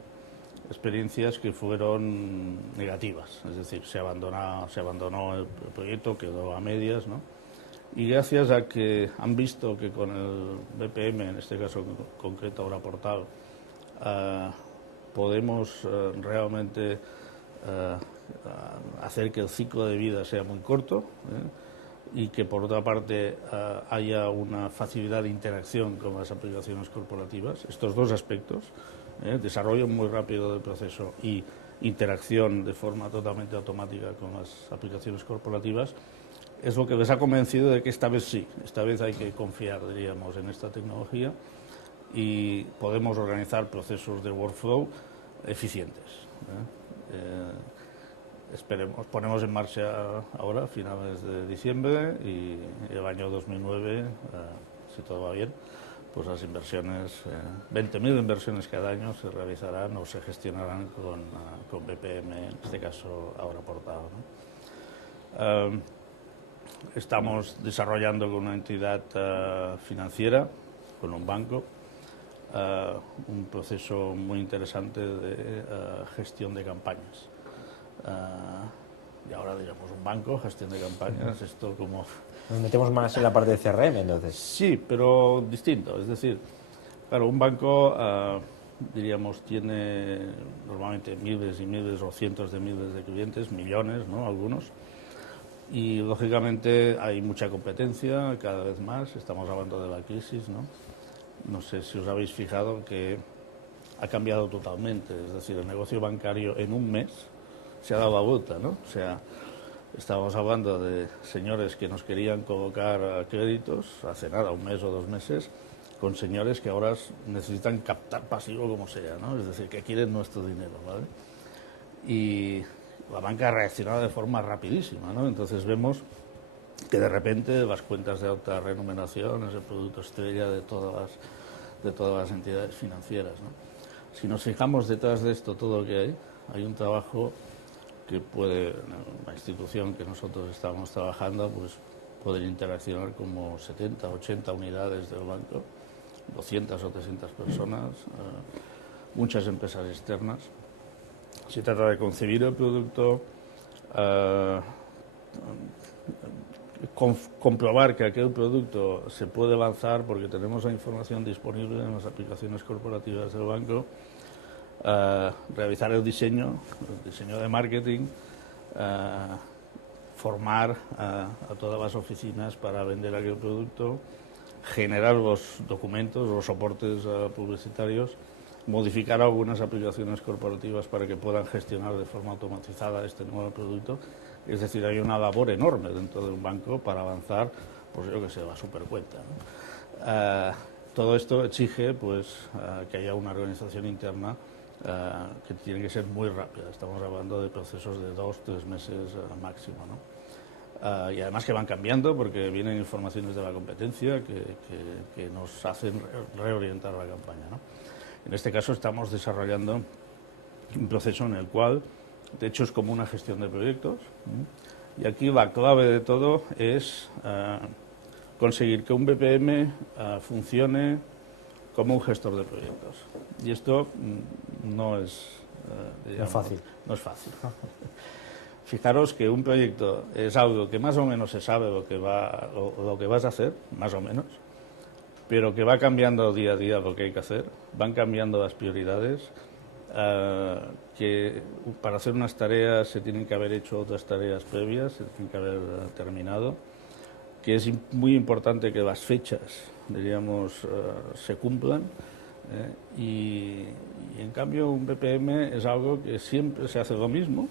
experiencias que fueron negativas, es decir, se abandonó el proyecto, quedó a medias, ¿no? Y gracias a que han visto que con el BPM, en este caso concreto ahora Portal, podemos realmente hacer que el ciclo de vida sea muy corto, y que por otra parte haya una facilidad de interacción con las aplicaciones corporativas. Estos dos aspectos, desarrollo muy rápido del proceso y interacción de forma totalmente automática con las aplicaciones corporativas, es lo que les ha convencido de que esta vez sí, esta vez hay que confiar, diríamos, en esta tecnología y podemos organizar procesos de workflow eficientes. Esperemos, ponemos en marcha ahora, a finales de diciembre, y el año 2009, si todo va bien, pues las inversiones, 20.000 inversiones cada año se realizarán o se gestionarán con BPM, en este caso ahora Portal, ¿no? Estamos desarrollando con una entidad financiera, con un banco, un proceso muy interesante de gestión de campañas. Y ahora digamos un banco, gestión de campañas, esto como... Nos metemos más en la parte de CRM, entonces. Sí, pero distinto, es decir, claro, un banco, diríamos, tiene normalmente miles y miles o cientos de miles de clientes, millones, ¿no? Algunos, y lógicamente hay mucha competencia cada vez más, estamos hablando de la crisis, ¿no? No sé si os habéis fijado que ha cambiado totalmente, es decir, el negocio bancario en un mes se ha dado la vuelta, ¿no? O sea, estábamos hablando de señores que nos querían colocar créditos hace nada, un mes o 2 meses, con señores que ahora necesitan captar pasivo como sea, ¿no? Es decir, que quieren nuestro dinero, ¿vale? Y la banca ha reaccionado de forma rapidísima, ¿no? Entonces vemos que de repente las cuentas de alta remuneración es el producto estrella de todas las entidades financieras, ¿no? Si nos fijamos detrás de esto todo lo que hay un trabajo que puede, la institución que nosotros estamos trabajando, pues poder interaccionar como 70, 80 unidades del banco, 200 o 300 personas, muchas empresas externas. Se trata de concebir el producto, comprobar que aquel producto se puede lanzar porque tenemos la información disponible en las aplicaciones corporativas del banco, realizar el diseño de marketing, formar a todas las oficinas para vender aquel producto, generar los documentos, los soportes publicitarios, modificar algunas aplicaciones corporativas para que puedan gestionar de forma automatizada este nuevo producto. Es decir, hay una labor enorme dentro de un banco para avanzar, pues yo que sé, la supercuenta, ¿no? Todo esto exige pues que haya una organización interna que tiene que ser muy rápida. Estamos hablando de procesos de 2-3 meses máximo, ¿no? y además que van cambiando porque vienen informaciones de la competencia que nos hacen reorientar la campaña, ¿no? En este caso estamos desarrollando un proceso en el cual, de hecho, es como una gestión de proyectos, y aquí la clave de todo es conseguir que un BPM funcione como un gestor de proyectos. Y esto no es, digamos, no es fácil. Fijaros que un proyecto es algo que más o menos se sabe lo que vas a hacer, más o menos, pero que va cambiando día a día lo que hay que hacer, van cambiando las prioridades, que para hacer unas tareas se tienen que haber hecho otras tareas previas, se tienen que haber terminado, que es muy importante que las fechas, diríamos, se cumplan, y en cambio un BPM es algo que siempre se hace lo mismo,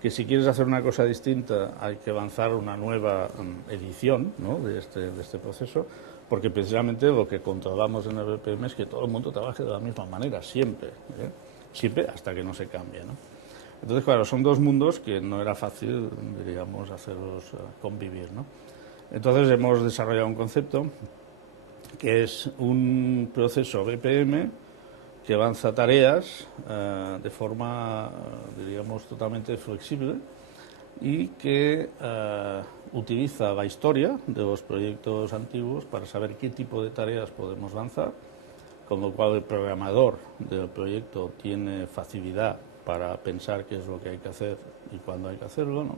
que si quieres hacer una cosa distinta hay que avanzar una nueva edición, ¿no?, de este proceso, porque precisamente lo que controlamos en el BPM es que todo el mundo trabaje de la misma manera, siempre, siempre hasta que no se cambie, ¿no? Entonces, claro, son dos mundos que no era fácil, diríamos, hacerlos convivir, ¿no? Entonces hemos desarrollado un concepto que es un proceso BPM que avanza tareas de forma, diríamos, totalmente flexible y que utiliza la historia de los proyectos antiguos para saber qué tipo de tareas podemos lanzar, con lo cual el programador del proyecto tiene facilidad para pensar qué es lo que hay que hacer y cuándo hay que hacerlo, ¿no?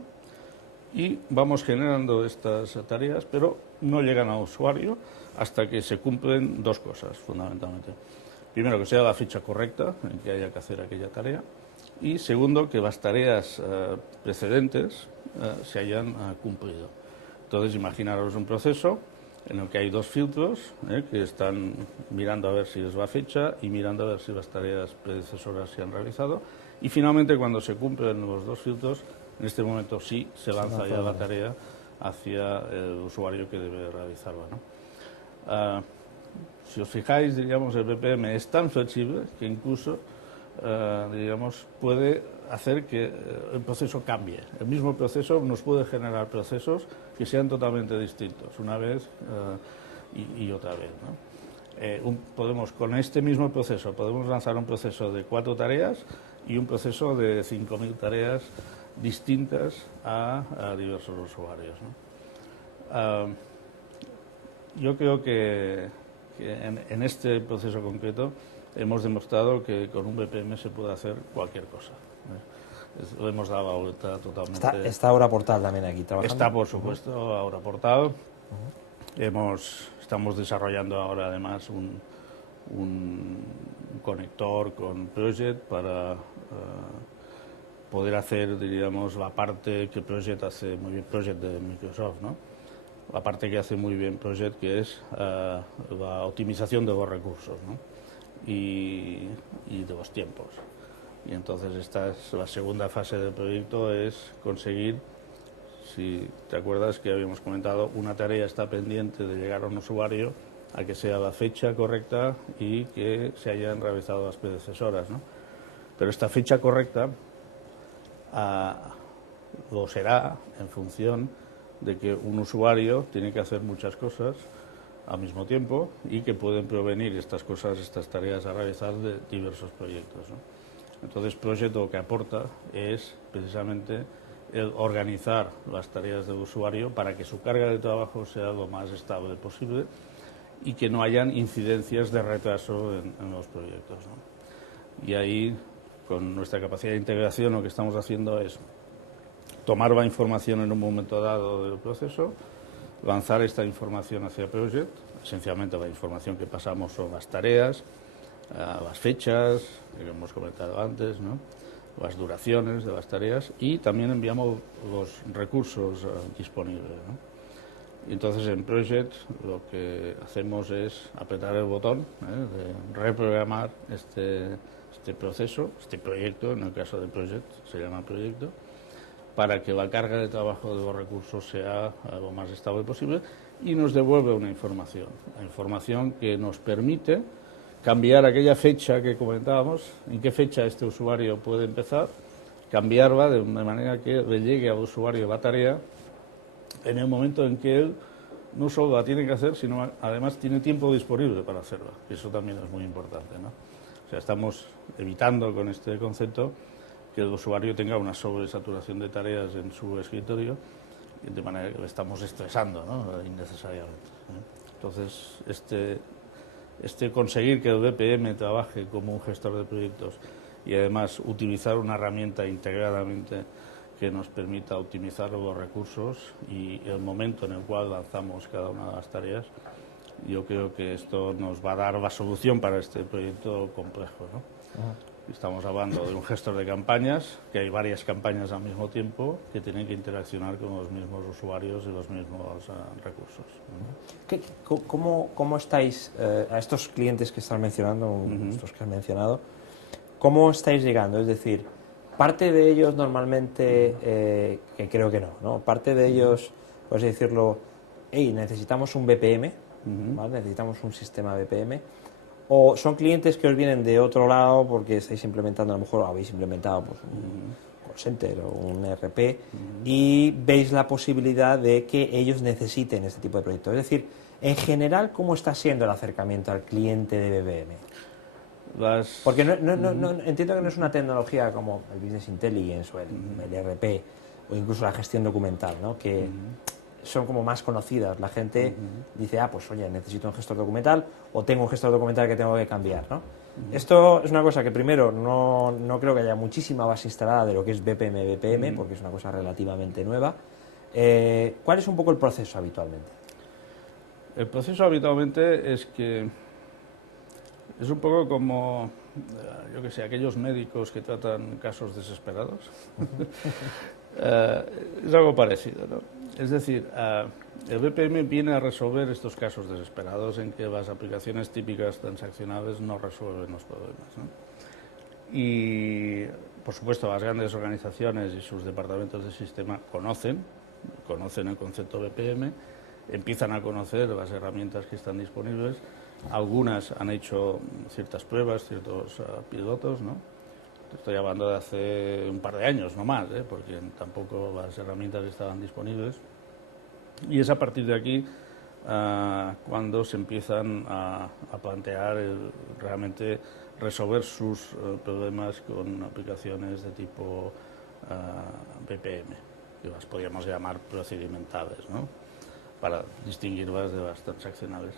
Y vamos generando estas tareas, pero no llegan al usuario hasta que se cumplen dos cosas, fundamentalmente. Primero, que sea la fecha correcta en que haya que hacer aquella tarea, y segundo, que las tareas precedentes se hayan cumplido. Entonces, imaginaros un proceso en el que hay dos filtros que están mirando a ver si es la fecha y mirando a ver si las tareas predecesoras se han realizado, y finalmente, cuando se cumplen los dos filtros, en este momento sí se lanza ya la tarea hacia el usuario que debe realizarla, ¿no? Si os fijáis, diríamos, el BPM es tan flexible que incluso, diríamos, puede hacer que el proceso cambie. El mismo proceso nos puede generar procesos que sean totalmente distintos, una vez y otra vez, ¿no? Con este mismo proceso, podemos lanzar un proceso de 4 tareas y un proceso de 5.000 tareas distintas a diversos usuarios, ¿no? Yo creo que en este proceso concreto hemos demostrado que con un BPM se puede hacer cualquier cosa. Lo hemos dado la vuelta totalmente. Está Aura Portal también aquí trabajando. Está, por supuesto, Aura Portal. Estamos desarrollando ahora además un conector con Project para poder hacer, diríamos, la parte que Project hace muy bien, Project de Microsoft, ¿no? La parte que hace muy bien Project, que es la optimización de los recursos, ¿no?, y de los tiempos. Y entonces esta es la segunda fase del proyecto, es conseguir, si te acuerdas que habíamos comentado, una tarea está pendiente de llegar a un usuario a que sea la fecha correcta y que se hayan realizado las predecesoras, ¿no? Pero esta fecha correcta lo será en función de que un usuario tiene que hacer muchas cosas al mismo tiempo y que pueden provenir estas cosas, estas tareas a realizar de diversos proyectos, ¿no? Entonces, Project lo que aporta es precisamente el organizar las tareas del usuario para que su carga de trabajo sea lo más estable posible y que no hayan incidencias de retraso en los proyectos, ¿no? Y ahí, con nuestra capacidad de integración, lo que estamos haciendo es tomar la información en un momento dado del proceso, lanzar esta información hacia Project. Esencialmente la información que pasamos son las tareas, las fechas, que hemos comentado antes, ¿no?, las duraciones de las tareas, y también enviamos los recursos disponibles, ¿no? Y entonces en Project lo que hacemos es apretar el botón de reprogramar este proceso, este proyecto, en el caso de Project se llama proyecto, para que la carga de trabajo de los recursos sea lo más estable posible, y nos devuelve una información, la información que nos permite cambiar aquella fecha que comentábamos, en qué fecha este usuario puede empezar, cambiarla de manera que le llegue al usuario la tarea en el momento en que él no solo la tiene que hacer, sino además tiene tiempo disponible para hacerla. Eso también es muy importante, ¿no? O sea, estamos evitando con este concepto que el usuario tenga una sobresaturación de tareas en su escritorio, de manera que le estamos estresando, ¿no?, innecesariamente, ¿eh? Entonces, este conseguir que el BPM trabaje como un gestor de proyectos y además utilizar una herramienta integradamente que nos permita optimizar los recursos y el momento en el cual lanzamos cada una de las tareas, yo creo que esto nos va a dar la solución para este proyecto complejo, ¿no? Estamos hablando de un gestor de campañas, que hay varias campañas al mismo tiempo que tienen que interaccionar con los mismos usuarios y los mismos recursos, ¿no? ¿Cómo estáis, a estos clientes que están mencionando, estos que has mencionado, cómo estáis llegando? Es decir, parte de ellos normalmente, que creo que no, parte de ellos, por así decirlo, necesitamos un BPM, ¿vale? Necesitamos un sistema BPM, o son clientes que os vienen de otro lado porque estáis implementando, a lo mejor habéis implementado pues, un call center o un ERP y veis la posibilidad de que ellos necesiten este tipo de proyectos. Es decir, en general, ¿cómo está siendo el acercamiento al cliente de BPM? Porque entiendo que no es una tecnología como el Business Intelligence o el ERP o incluso la gestión documental, ¿no?, que son como más conocidas. La gente dice, pues oye, necesito un gestor documental o tengo un gestor documental que tengo que cambiar, ¿no? Esto es una cosa que primero no creo que haya muchísima base instalada de lo que es BPM, porque es una cosa relativamente nueva. ¿Cuál es un poco el proceso habitualmente? El proceso habitualmente es que es un poco como, yo que sé, aquellos médicos que tratan casos desesperados. Es algo parecido, ¿no? Es decir, el BPM viene a resolver estos casos desesperados en que las aplicaciones típicas transaccionales no resuelven los problemas, ¿no? Y, por supuesto, las grandes organizaciones y sus departamentos de sistema conocen el concepto BPM, empiezan a conocer las herramientas que están disponibles. Algunas han hecho ciertas pruebas, ciertos pilotos, ¿no? Estoy hablando de hace un par de años, no más, porque tampoco las herramientas estaban disponibles. Y es a partir de aquí cuando se empiezan a plantear realmente resolver sus problemas con aplicaciones de tipo BPM, que las podríamos llamar procedimentales, ¿no?, para distinguirlas de las transaccionales.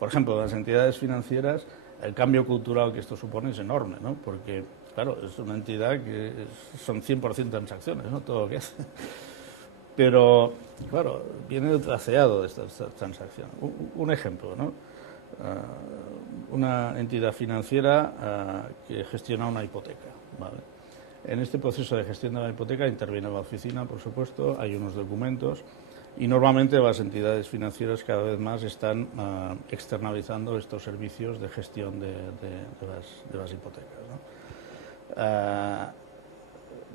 Por ejemplo, las entidades financieras, el cambio cultural que esto supone es enorme, ¿no?, porque, claro, es una entidad que son 100% transacciones, ¿no?, todo lo que hace. Pero, claro, viene traseado de esta transacción. Un ejemplo, ¿no? Una entidad financiera que gestiona una hipoteca, ¿vale? En este proceso de gestión de la hipoteca interviene la oficina, por supuesto, hay unos documentos y normalmente las entidades financieras cada vez más están externalizando estos servicios de gestión de las hipotecas, ¿no?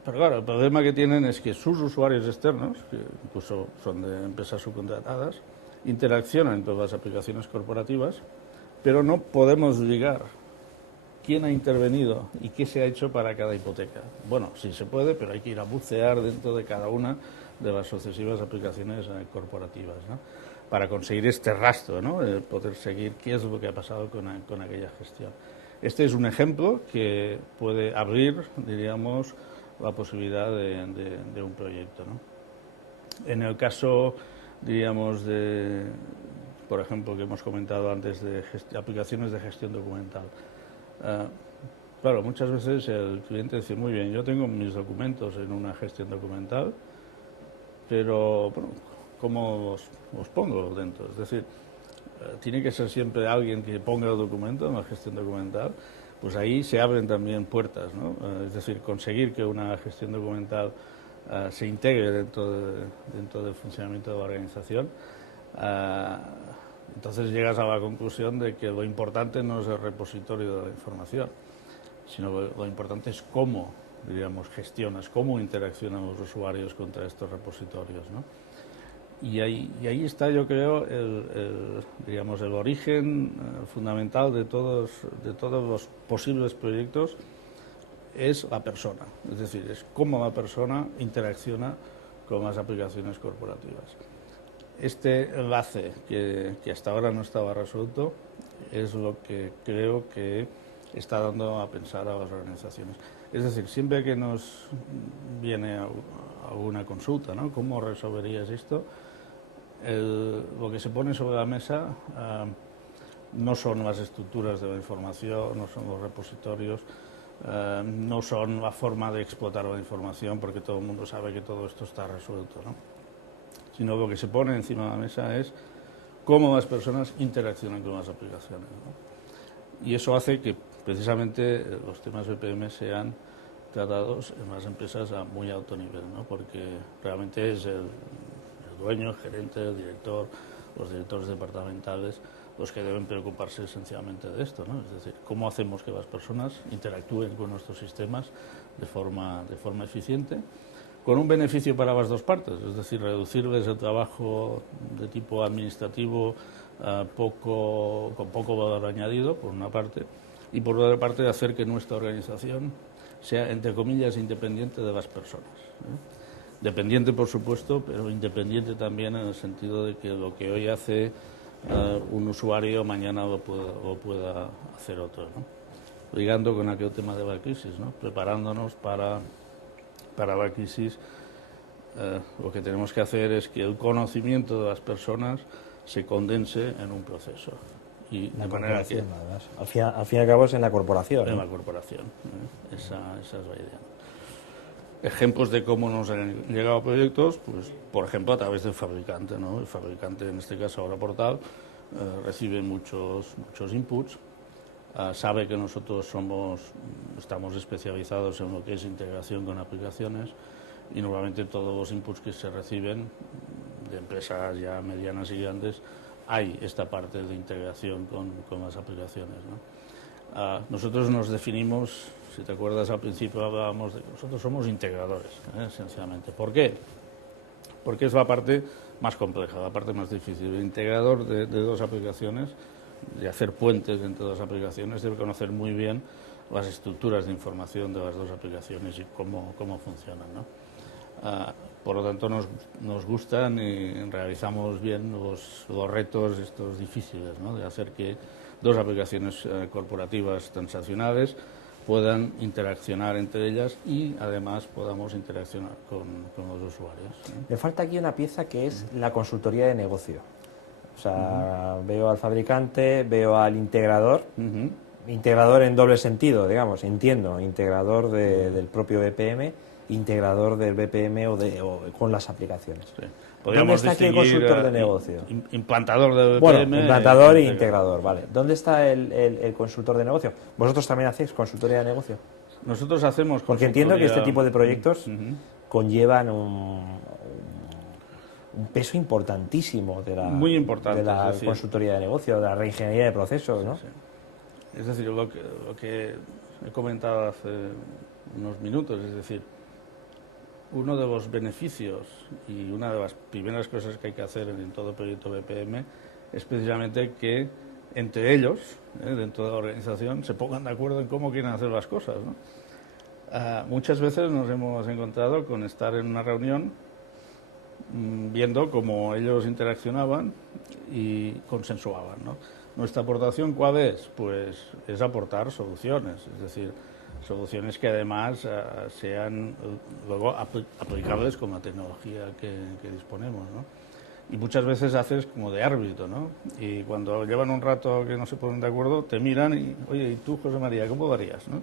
Pero claro, el problema que tienen es que sus usuarios externos, que incluso son de empresas subcontratadas, interaccionan con las aplicaciones corporativas, pero no podemos ligar quién ha intervenido y qué se ha hecho para cada hipoteca. Bueno, sí se puede, pero hay que ir a bucear dentro de cada una de las sucesivas aplicaciones corporativas, ¿no?, para conseguir este rastro, ¿no?, poder seguir qué es lo que ha pasado con aquella gestión. Este es un ejemplo que puede abrir, diríamos, la posibilidad de un proyecto, ¿no? En el caso, diríamos, por ejemplo, que hemos comentado antes de aplicaciones de gestión documental. Claro, muchas veces el cliente dice, muy bien, yo tengo mis documentos en una gestión documental, pero, bueno, ¿cómo los pongo dentro? Es decir, tiene que ser siempre alguien que ponga el documento en la gestión documental. Pues ahí se abren también puertas, ¿no? Es decir, conseguir que una gestión documental se integre dentro del funcionamiento de la organización. Entonces llegas a la conclusión de que lo importante no es el repositorio de la información, sino lo importante es cómo, diríamos, gestionas, cómo interaccionan los usuarios contra estos repositorios, ¿no? Y ahí está, yo creo, digamos, el origen fundamental de todos los posibles proyectos, es la persona. Es decir, es cómo la persona interacciona con las aplicaciones corporativas. Este enlace que hasta ahora no estaba resuelto es lo que creo que está dando a pensar a las organizaciones. Es decir, siempre que nos viene alguna consulta, ¿no? ¿Cómo resolverías esto? Lo que se pone sobre la mesa no son las estructuras de la información, no son los repositorios, no son la forma de explotar la información, porque todo el mundo sabe que todo esto está resuelto, ¿no? Sino lo que se pone encima de la mesa es cómo las personas interaccionan con las aplicaciones, ¿no? Y eso hace que precisamente los temas BPM sean tratados en las empresas a muy alto nivel, ¿no? Porque realmente es el dueño, el gerente, el director, los directores departamentales los que deben preocuparse esencialmente de esto, ¿no? Es decir, cómo hacemos que las personas interactúen con nuestros sistemas de forma eficiente, con un beneficio para las dos partes, es decir, reducirles el trabajo de tipo administrativo con poco valor añadido, por una parte, y por otra parte hacer que nuestra organización sea, entre comillas, independiente de las personas, ¿eh? Dependiente, por supuesto, pero independiente también en el sentido de que lo que hoy hace un usuario, mañana lo pueda hacer otro, ¿no? Ligando con aquel tema de la crisis, ¿no? Preparándonos para la crisis, lo que tenemos que hacer es que el conocimiento de las personas se condense en un proceso. Y la de manera que, además, al fin y al cabo es en la corporación. En ¿no? la corporación. Esa es la idea. Ejemplos de cómo nos han llegado proyectos, pues, por ejemplo, a través del fabricante, ¿no? El fabricante, en este caso ahora Portal, recibe muchos inputs, sabe que nosotros estamos especializados en lo que es integración con aplicaciones y normalmente todos los inputs que se reciben de empresas ya medianas y grandes hay esta parte de integración con las aplicaciones, ¿no? Nosotros nos definimos, si te acuerdas al principio hablábamos de que nosotros somos integradores, esencialmente. ¿Por qué? Porque es la parte más compleja, la parte más difícil. El integrador de dos aplicaciones, de hacer puentes entre dos aplicaciones, debe conocer muy bien las estructuras de información de las dos aplicaciones y cómo funcionan, ¿no? Por lo tanto, nos gustan y realizamos bien los retos estos difíciles, ¿no? De hacer que dos aplicaciones corporativas transaccionales puedan interaccionar entre ellas y además podamos interaccionar con los usuarios, ¿no? Me falta aquí una pieza que es la consultoría de negocio. O sea, veo al fabricante, veo al integrador, integrador en doble sentido, digamos, entiendo, integrador del propio BPM, integrador del BPM o con las aplicaciones. Sí. ¿Dónde está aquí el consultor de negocio? Implantador de BPM. Bueno, implantador e integrador, vale. ¿Dónde está el consultor de negocio? ¿Vosotros también hacéis consultoría de negocio? Nosotros hacemos consultoría. Porque entiendo que este tipo de proyectos conllevan un peso importantísimo de la, muy importante, de la es decir, consultoría de negocio, de la reingeniería de procesos, ¿no? Sí. Es decir, lo que he comentado hace unos minutos, es decir, uno de los beneficios y una de las primeras cosas que hay que hacer en todo proyecto BPM es precisamente que entre ellos, dentro de la organización, se pongan de acuerdo en cómo quieren hacer las cosas, ¿no? Muchas veces nos hemos encontrado con estar en una reunión viendo cómo ellos interaccionaban y consensuaban, ¿no? Nuestra aportación, ¿cuál es? Pues es aportar soluciones, es decir, soluciones que además sean luego aplicables con la tecnología que disponemos, ¿no? Y muchas veces haces como de árbitro, ¿no? Y cuando llevan un rato que no se ponen de acuerdo, te miran y, oye, ¿y tú, José María, cómo lo harías, no?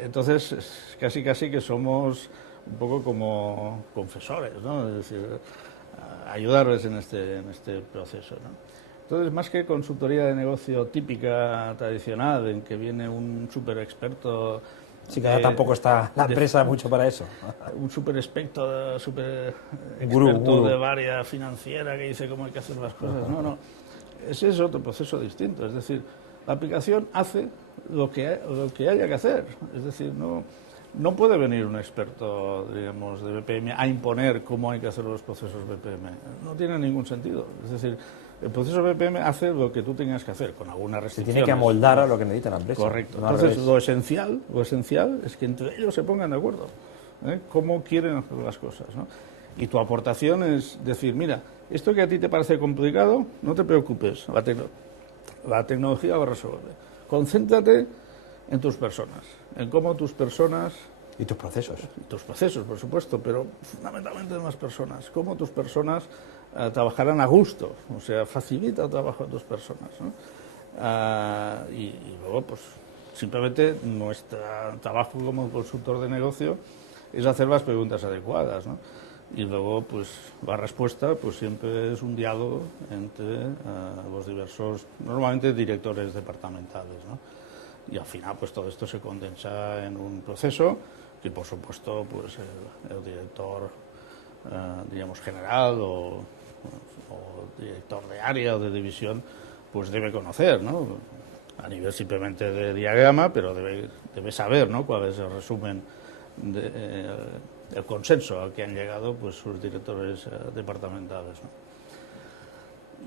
Entonces, casi que somos un poco como confesores, ¿no? Es decir, ayudarles en este proceso, ¿no? Entonces, más que consultoría de negocio típica, tradicional, en que viene un súper experto... Sí, que ahora tampoco está la empresa mucho para eso. Un súper experto Gurú. de área financiera que dice cómo hay que hacer las cosas. No. Ese es otro proceso distinto. Es decir, la aplicación hace lo que haya que hacer. Es decir, no puede venir un experto, digamos, de BPM a imponer cómo hay que hacer los procesos BPM. No tiene ningún sentido. Es decir, el proceso BPM hace lo que tú tengas que hacer, con algunas restricciones. Se tiene que amoldar a lo que necesita la empresa. Correcto. No Entonces, lo esencial es que entre ellos se pongan de acuerdo. cómo quieren hacer las cosas, ¿no? Y tu aportación es decir, mira, esto que a ti te parece complicado, no te preocupes, la tecnología lo resuelve. Concéntrate en tus personas, en cómo tus personas... Y tus procesos. Tus procesos, por supuesto, pero fundamentalmente en las personas. Cómo tus personas trabajarán a gusto, o sea, facilita el trabajo de tus personas, ¿no? Y luego, pues, simplemente nuestro trabajo como consultor de negocio es hacer las preguntas adecuadas, ¿no? Y luego, pues, la respuesta, pues, siempre es un diálogo entre los diversos, normalmente directores departamentales, ¿no? Y al final, pues, todo esto se condensa en un proceso que, por supuesto, pues, el director, digamos, general o director de área o de división, pues debe conocer, ¿no? A nivel simplemente de diagrama, pero debe saber, ¿no?, cuál es el resumen el consenso al que han llegado, pues, sus directores departamentales, ¿no?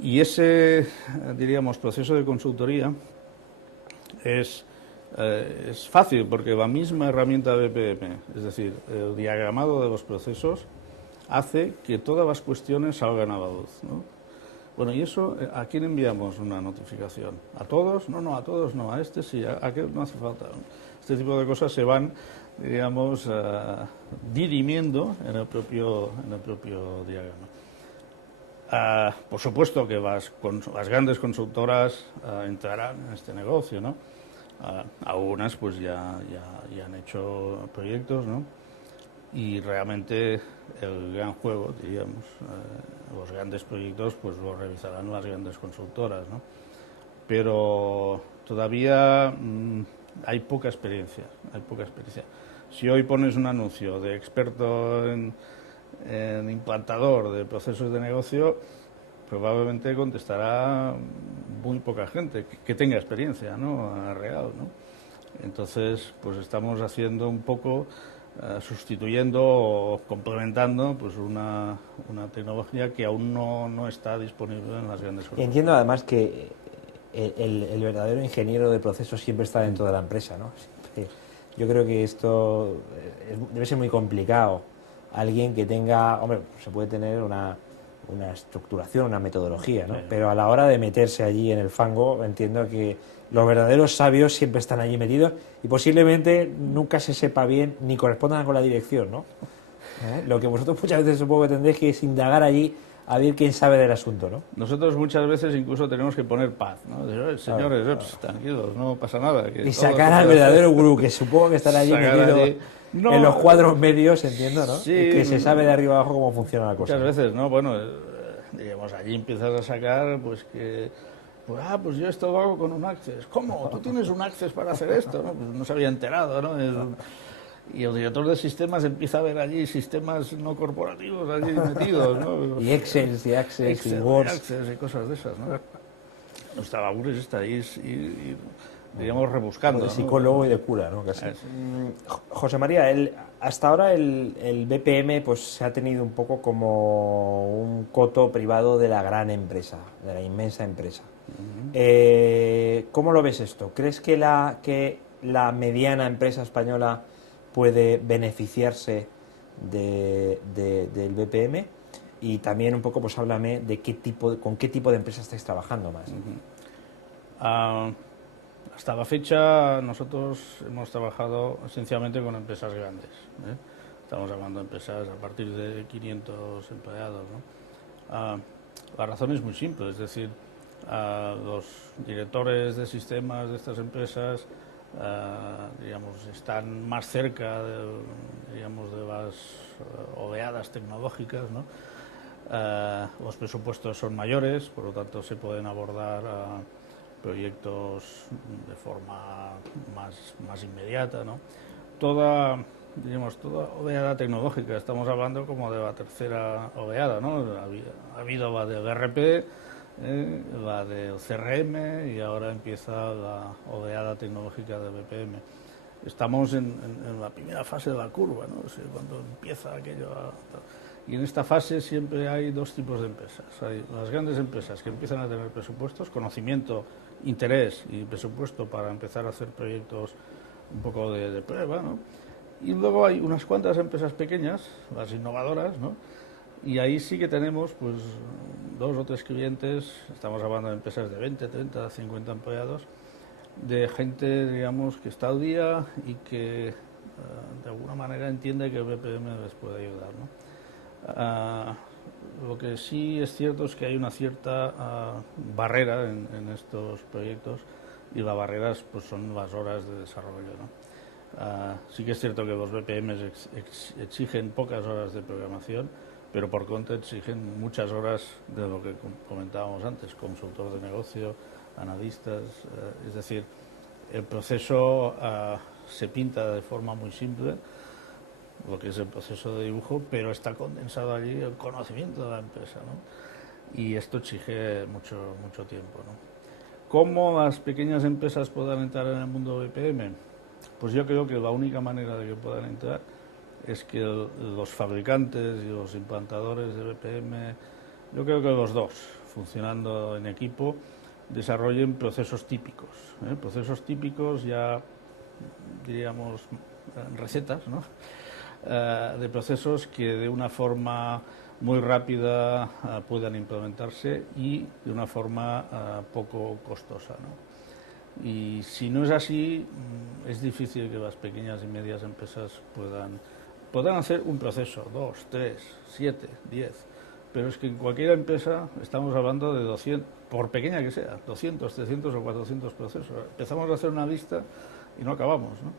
Y ese, diríamos, proceso de consultoría es fácil porque la misma herramienta de BPM, es decir, el diagramado de los procesos, hace que todas las cuestiones salgan a la luz, ¿no? Bueno, ¿y eso a quién enviamos una notificación? ¿A todos? No, a todos no, a este sí, a aquel no hace falta. Este tipo de cosas se van, digamos, dirimiendo en el propio diagrama. Por supuesto que las grandes consultoras entrarán en este negocio, ¿no? Algunas pues ya han hecho proyectos, ¿no? Y realmente el gran juego, diríamos, los grandes proyectos pues lo realizarán las grandes consultoras, ¿no? Pero todavía hay poca experiencia. Si hoy pones un anuncio de experto en implantador de procesos de negocio, probablemente contestará muy poca gente que tenga experiencia, ¿no?, real, ¿no? Entonces, pues estamos haciendo un poco, sustituyendo o complementando, pues una tecnología que aún no está disponible en las grandes corporaciones. Entiendo además que el verdadero ingeniero de procesos siempre está dentro de la empresa, ¿no? Yo creo que esto debe ser muy complicado. Alguien que tenga, hombre, se puede tener una estructuración, una metodología, ¿no? Pero a la hora de meterse allí en el fango, entiendo que los verdaderos sabios siempre están allí metidos y posiblemente nunca se sepa bien ni correspondan con la dirección, ¿no? Lo que vosotros muchas veces supongo que tendréis que es indagar allí a ver quién sabe del asunto, ¿no? Nosotros muchas veces incluso tenemos que poner paz, ¿no? Decir, señores, claro. Tranquilos, no pasa nada. Que y sacar al verdadero gurú, que supongo que estará allí metido en los cuadros medios, entiendo, ¿no? Sí, y que se sabe de arriba abajo cómo funciona la cosa. Muchas veces, ¿no? Bueno, digamos, allí empiezas a sacar, pues que... Pues yo esto lo hago con un Access. ¿Cómo? ¿Tú tienes un Access para hacer esto? ¿No? Pues no se había enterado, ¿no? Y el director de sistemas empieza a ver allí sistemas no corporativos allí metidos, ¿no? Y Excel, y Access, y Word. Y cosas de esas, ¿no? Nuestra labor es esta, y digamos, rebuscando. De psicólogo, ¿no? Y de cura, ¿no? Casi. José María, hasta ahora el BPM pues se ha tenido un poco como un coto privado de la gran empresa, de la inmensa empresa. ¿Cómo lo ves esto? ¿Crees que la mediana empresa española puede beneficiarse del BPM? Y también un poco, pues háblame de con qué tipo de empresas estáis trabajando más. Hasta la fecha nosotros hemos trabajado esencialmente con empresas grandes, ¿eh? Estamos hablando de empresas a partir de 500 empleados, ¿no? La razón es muy simple, es decir, los directores de sistemas de estas empresas digamos, están más cerca digamos, de las oleadas tecnológicas, ¿no? Los presupuestos son mayores, por lo tanto se pueden abordar proyectos de forma más inmediata, ¿no? Toda oleada tecnológica, estamos hablando como de la tercera oleada, ¿no? Ha habido la del ERP, la del CRM y ahora empieza la oleada tecnológica del BPM. Estamos en la primera fase de la curva, ¿no? O sea, cuando empieza aquello y en esta fase siempre hay dos tipos de empresas. Hay las grandes empresas que empiezan a tener presupuestos, conocimiento, interés y presupuesto para empezar a hacer proyectos un poco de prueba, ¿no? Y luego hay unas cuantas empresas pequeñas, las innovadoras, ¿no? Y ahí sí que tenemos pues 2 o 3 clientes, estamos hablando de empresas de 20, 30, 50 empleados, de gente, digamos, que está al día y que de alguna manera entiende que el BPM les puede ayudar, ¿no? Lo que sí es cierto es que hay una cierta barrera en estos proyectos, y las barreras pues son las horas de desarrollo, ¿no? Sí que es cierto que los BPMs exigen pocas horas de programación, pero por contra exigen muchas horas de lo que comentábamos antes, consultor de negocio, analistas, es decir, el proceso se pinta de forma muy simple, lo que es el proceso de dibujo, pero está condensado allí el conocimiento de la empresa, ¿no? Y esto exige mucho tiempo, ¿no? ¿Cómo las pequeñas empresas puedan entrar en el mundo BPM? Pues yo creo que la única manera de que puedan entrar es que los fabricantes y los implantadores de BPM, yo creo que los dos, funcionando en equipo, desarrollen procesos típicos. Procesos típicos ya, diríamos, recetas, ¿no? De procesos que de una forma muy rápida puedan implementarse y de una forma poco costosa, ¿no? Y si no es así, es difícil que las pequeñas y medias empresas puedan hacer un proceso, 2, 3, 7, 10, pero es que en cualquier empresa estamos hablando de 200, por pequeña que sea, 200, 300 o 400 procesos. Empezamos a hacer una lista y no acabamos, ¿no?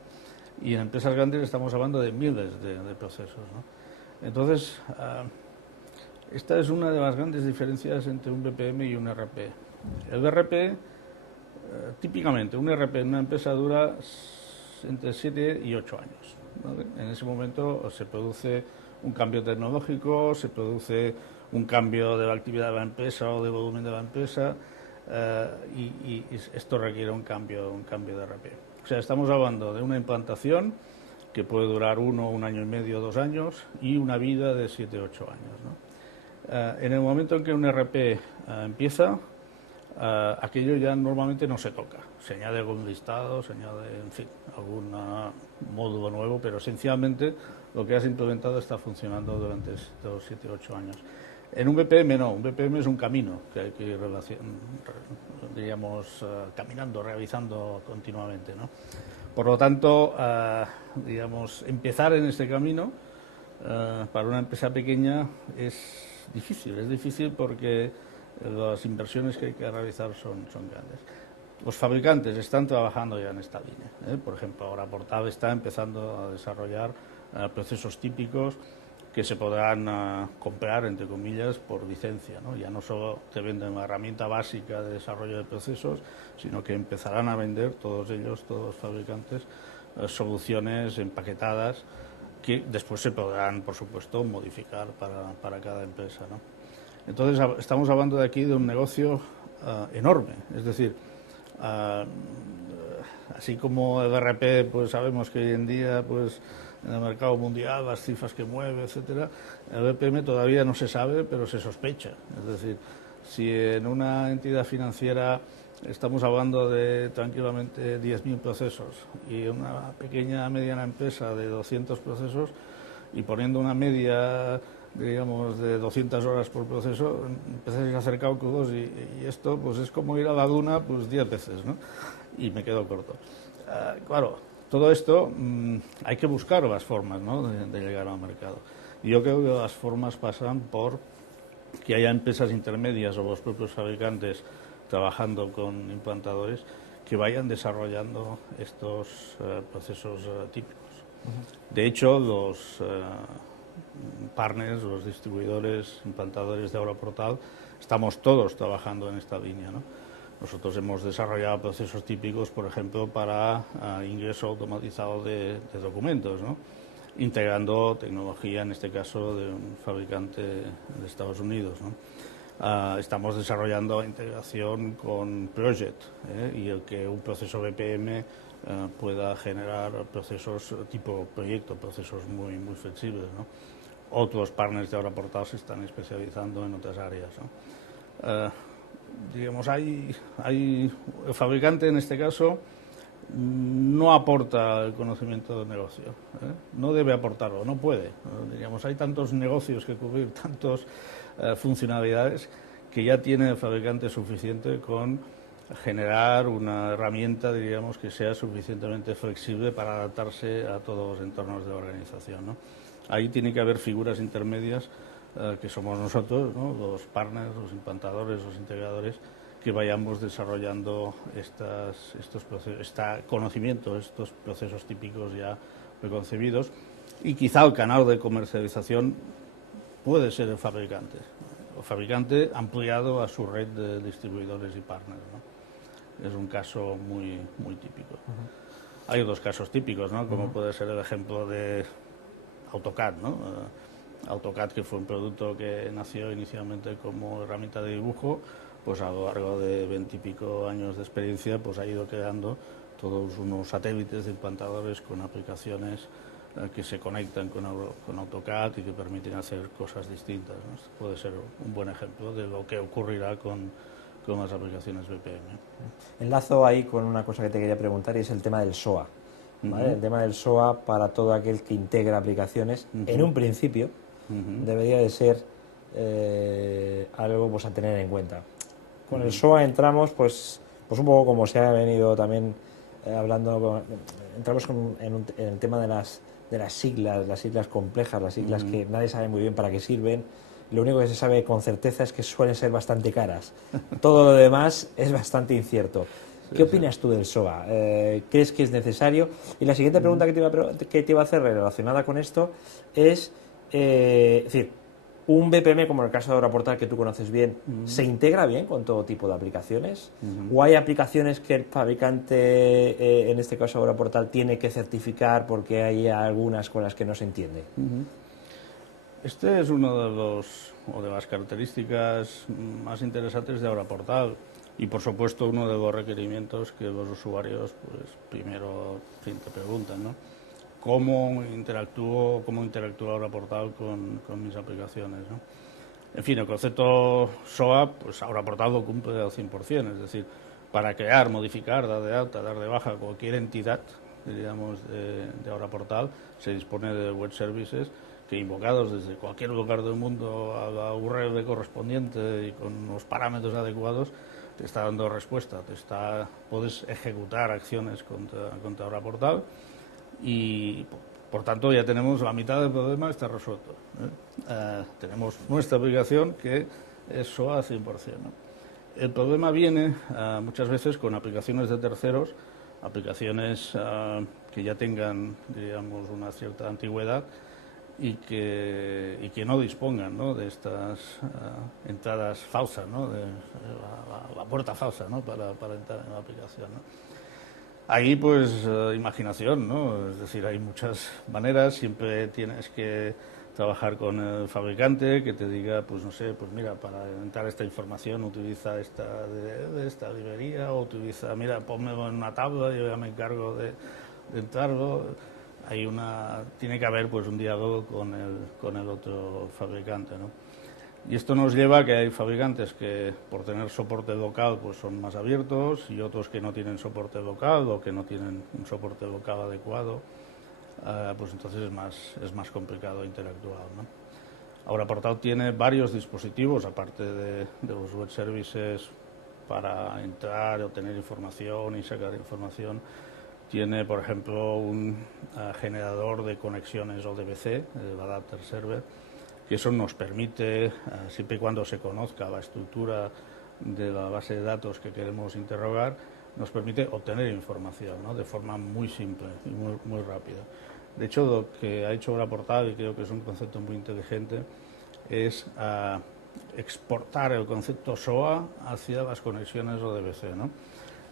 Y en empresas grandes estamos hablando de miles de procesos, ¿no? Entonces, esta es una de las grandes diferencias entre un BPM y un RP. El RP, típicamente, un RP en una empresa dura entre 7 y 8 años, ¿vale? En ese momento se produce un cambio tecnológico, se produce un cambio de la actividad de la empresa o de volumen de la empresa, y esto requiere un cambio de RP. O sea, estamos hablando de una implantación que puede durar 1 año y medio, 2 años, y una vida de 7 o 8 años, ¿no? En el momento en que un RP empieza, aquello ya normalmente no se toca. Se añade algún listado, se añade, en fin, algún módulo nuevo, pero esencialmente lo que has implementado está funcionando durante estos 7 o 8 años. En un BPM no, un BPM es un camino que hay que ir, digamos, caminando, realizando continuamente, ¿no? Por lo tanto, digamos, empezar en este camino para una empresa pequeña es difícil porque las inversiones que hay que realizar son grandes. Los fabricantes están trabajando ya en esta línea, ¿eh? Por ejemplo, ahora Portal está empezando a desarrollar procesos típicos que se podrán comprar, entre comillas, por licencia, ¿no? Ya no solo te venden una herramienta básica de desarrollo de procesos, sino que empezarán a vender todos los fabricantes, soluciones empaquetadas que después se podrán, por supuesto, modificar para cada empresa, ¿no? Entonces, estamos hablando de aquí de un negocio enorme, es decir, así como el RP, pues sabemos que hoy en día, pues en el mercado mundial, las cifras que mueve, etcétera, el BPM todavía no se sabe, pero se sospecha. Es decir, si en una entidad financiera estamos hablando de tranquilamente 10.000 procesos y una pequeña, mediana empresa de 200 procesos, y poniendo una media, digamos, de 200 horas por proceso, empezáis a hacer cálculos y esto pues es como ir a la luna pues 10 veces, ¿no? Y me quedo corto. Claro, todo esto hay que buscar las formas, ¿no?, de llegar al mercado. Y yo creo que las formas pasan por que haya empresas intermedias o los propios fabricantes trabajando con implantadores que vayan desarrollando estos procesos típicos. De hecho, los partners, los distribuidores, implantadores de Aura Portal, estamos todos trabajando en esta línea, ¿no? Nosotros hemos desarrollado procesos típicos, por ejemplo, para ingreso automatizado de documentos, ¿no?, integrando tecnología, en este caso, de un fabricante de Estados Unidos, ¿no? Estamos desarrollando integración con Project, y el que un proceso BPM pueda generar procesos tipo proyecto, procesos muy flexibles, ¿no? Otros partners de Aura Portal se están especializando en otras áreas, ¿no? Digamos, el fabricante en este caso no aporta el conocimiento del negocio, no debe aportarlo, no puede. Diríamos, hay tantos negocios que cubrir, tantas funcionalidades, que ya tiene el fabricante suficiente con generar una herramienta, diríamos, que sea suficientemente flexible para adaptarse a todos los entornos de organización, ¿no? Ahí tiene que haber figuras intermedias que somos nosotros, ¿no? Los partners, los implantadores, los integradores, que vayamos desarrollando estos procesos, este conocimiento, estos procesos típicos ya preconcebidos, y quizá el canal de comercialización puede ser el fabricante ampliado a su red de distribuidores y partners, ¿no? Es un caso muy, muy típico. Hay otros casos típicos, ¿no? Como puede ser el ejemplo de AutoCAD, ¿no? AutoCAD, que fue un producto que nació inicialmente como herramienta de dibujo, pues a lo largo de 20 y pico años de experiencia, pues ha ido creando todos unos satélites de implantadores con aplicaciones que se conectan con AutoCAD y que permiten hacer cosas distintas, ¿no? Este puede ser un buen ejemplo de lo que ocurrirá con las aplicaciones BPM. Enlazo ahí con una cosa que te quería preguntar, y es el tema del SOA, ¿vale? El tema del SOA para todo aquel que integra aplicaciones, en un principio, debería de ser algo, pues, a tener en cuenta. Con el SOA entramos, pues un poco como se ha venido también hablando, entramos en el tema de las siglas, las siglas complejas, las siglas que nadie sabe muy bien para qué sirven. Lo único que se sabe con certeza es que suelen ser bastante caras. Todo lo demás es bastante incierto. ¿Qué opinas tú del SOA? ¿Crees que es necesario? Y la siguiente pregunta que te iba a hacer relacionada con esto es decir, un BPM, como en el caso de AuraPortal, que tú conoces bien, ¿se integra bien con todo tipo de aplicaciones? ¿O hay aplicaciones que el fabricante, en este caso AuraPortal, tiene que certificar porque hay algunas con las que no se entiende? Este es uno de las características más interesantes de AuraPortal, y por supuesto uno de los requerimientos que los usuarios, pues, primero te preguntan, ¿no? ¿Cómo interactúa AuraPortal con mis aplicaciones, ¿no? En fin, el concepto SOA, pues AuraPortal lo cumple al 100%, es decir, para crear, modificar, dar de alta, dar de baja cualquier entidad, diríamos, de AuraPortal, se dispone de web services que, invocados desde cualquier lugar del mundo a la URL correspondiente y con los parámetros adecuados, te está dando respuesta, puedes ejecutar acciones contra AuraPortal, y por tanto ya tenemos la mitad del problema, está resuelto, ¿eh? Tenemos nuestra aplicación que es SOA 100%, ¿no? El problema viene muchas veces con aplicaciones de terceros, aplicaciones que ya tengan, diríamos, una cierta antigüedad y que no dispongan, ¿no?, de estas entradas falsas, ¿no?, de la puerta falsa, ¿no?, para entrar en la aplicación, ¿no? Ahí, pues, imaginación, ¿no? Es decir, hay muchas maneras, siempre tienes que trabajar con el fabricante que te diga, pues no sé, pues mira, para entrar esta información utiliza esta librería, o utiliza, mira, pónmelo en una tabla, yo ya me encargo de entrarlo. Tiene que haber, pues, un diálogo con el otro fabricante, ¿no? Y esto nos lleva a que hay fabricantes que, por tener soporte local, pues son más abiertos, y otros que no tienen soporte local o que no tienen un soporte local adecuado, pues entonces es más complicado interactuar, ¿no? AuraPortal tiene varios dispositivos, aparte de los web services para entrar, obtener información y sacar información. Tiene, por ejemplo, un generador de conexiones ODBC, el Adapter Server, que eso nos permite, siempre y cuando se conozca la estructura de la base de datos que queremos interrogar, nos permite obtener información, ¿no?, de forma muy simple y muy rápida. De hecho, lo que ha hecho AuraPortal, y creo que es un concepto muy inteligente, es exportar el concepto SOA hacia las conexiones ODBC, ¿no?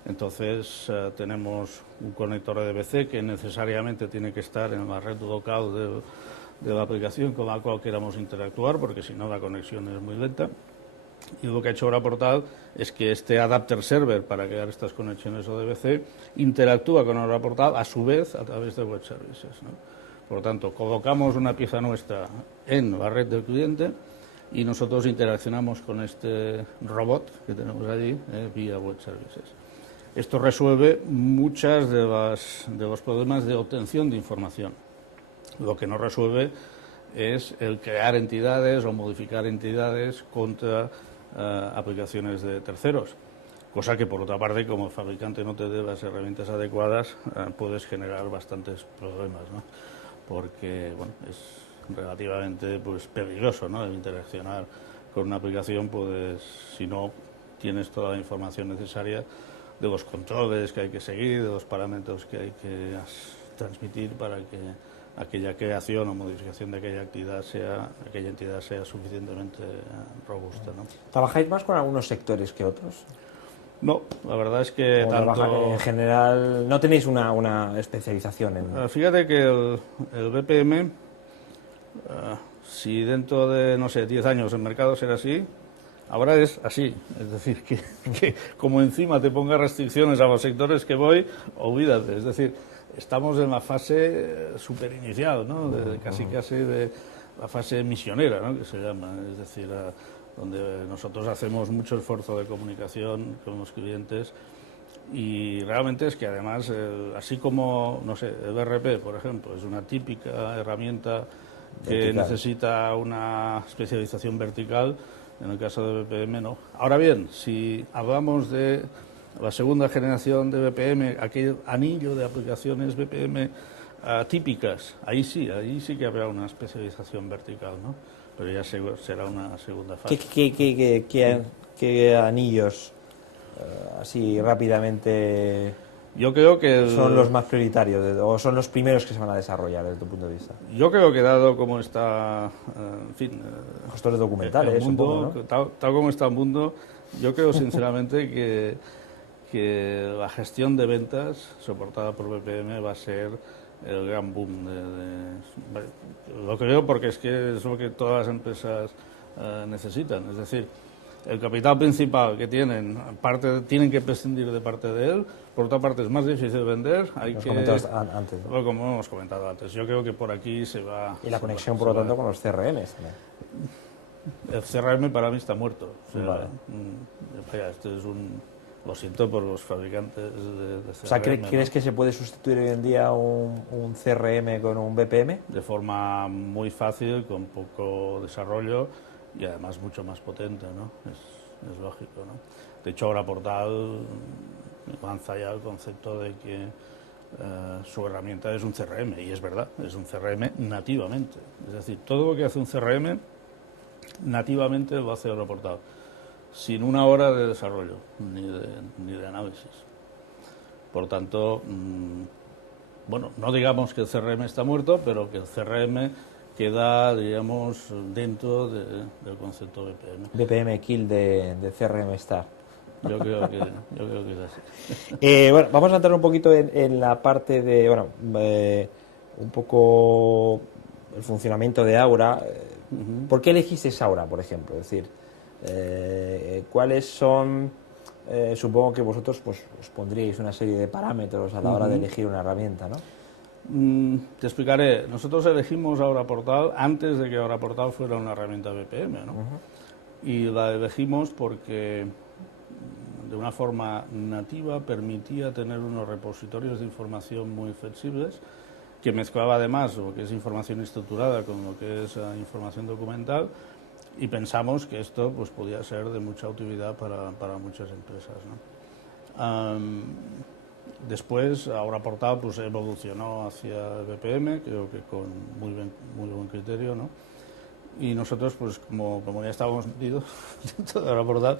Entonces, tenemos un conector ODBC que necesariamente tiene que estar en la red local de la aplicación con la cual queramos interactuar, porque si no la conexión es muy lenta. Y lo que ha hecho AuraPortal es que este adapter server para crear estas conexiones ODBC interactúa con AuraPortal a su vez a través de web services, ¿no? Por lo tanto, colocamos una pieza nuestra en la red del cliente y nosotros interaccionamos con este robot que tenemos allí vía web services. Esto resuelve muchas de los problemas de obtención de información. Lo que no resuelve es el crear entidades o modificar entidades contra aplicaciones de terceros. Cosa que, por otra parte, como fabricante no te dé las herramientas adecuadas, puedes generar bastantes problemas, ¿no? Porque, bueno, es relativamente pues, peligroso, ¿no? El interaccionar con una aplicación, pues, si no tienes toda la información necesaria de los controles que hay que seguir, de los parámetros que hay que transmitir para que aquella creación o modificación de aquella entidad sea suficientemente robusta, ¿no? ¿Trabajáis más con algunos sectores que otros? No, la verdad es que En general no tenéis una especialización en... Fíjate que el BPM, si dentro de, no sé, 10 años el mercado será así, ahora es así. Es decir, que como encima te ponga restricciones a los sectores que voy, olvídate. Es decir, estamos en la fase superinicial, ¿no? Casi de la fase misionera, ¿no? Que se llama. Es decir, donde nosotros hacemos mucho esfuerzo de comunicación con los clientes y realmente es que además, así como, no sé, el ERP, por ejemplo, es una típica herramienta que necesita una especialización vertical, en el caso de BPM no. Ahora bien, si hablamos de la segunda generación de BPM, aquel anillo de aplicaciones BPM típicas, ahí sí que habrá una especialización vertical, ¿no? Pero ya será una segunda fase. ¿Qué anillos, así rápidamente, yo creo que son los más prioritarios o son los primeros que se van a desarrollar desde tu punto de vista? Yo creo que dado como está, en fin, gestores documentales, el mundo, supongo, ¿no? tal como está el mundo, yo creo sinceramente que la gestión de ventas soportada por BPM va a ser el gran boom. Lo creo porque es lo que todas las empresas necesitan. Es decir, el capital principal que tienen que prescindir de parte de él. Por otra parte, es más difícil vender. Antes, ¿no? Como hemos comentado antes. Yo creo que por aquí se va... Y la conexión, por lo tanto, con los CRMs también. El CRM para mí está muerto. O sea, vale. Esto es lo siento por los fabricantes de CRM. O sea, ¿crees que se puede sustituir hoy en día un CRM con un BPM? De forma muy fácil, con poco desarrollo y además mucho más potente, ¿no? Es lógico, ¿no? De hecho, ahora Portal lanza ya el concepto de que su herramienta es un CRM, y es verdad, es un CRM nativamente. Es decir, todo lo que hace un CRM nativamente lo hace ahora Portal, sin una hora de desarrollo ni de análisis. Por tanto, bueno, no digamos que el CRM está muerto, pero que el CRM queda, digamos, dentro del concepto BPM. BPM kill de CRM Star. Yo creo que es así. Bueno, vamos a entrar un poquito en la parte de, bueno, un poco el funcionamiento de Aura. ¿Por qué elegiste Aura, por ejemplo? Es decir, ¿cuáles son, supongo que vosotros pues os pondríais una serie de parámetros a la hora de elegir una herramienta, ¿no? Te explicaré. Nosotros elegimos Aura Portal antes de que Aura Portal fuera una herramienta BPM, ¿no? Y la elegimos porque de una forma nativa permitía tener unos repositorios de información muy flexibles, que mezclaba además lo que es información estructurada con lo que es información documental, y pensamos que esto pues podía ser de mucha utilidad para muchas empresas, ¿no? Después, Aura Portal pues evolucionó hacia el BPM, creo que con muy buen criterio, ¿no? Y nosotros, pues como ya estábamos metidos dentro de Aura Portal,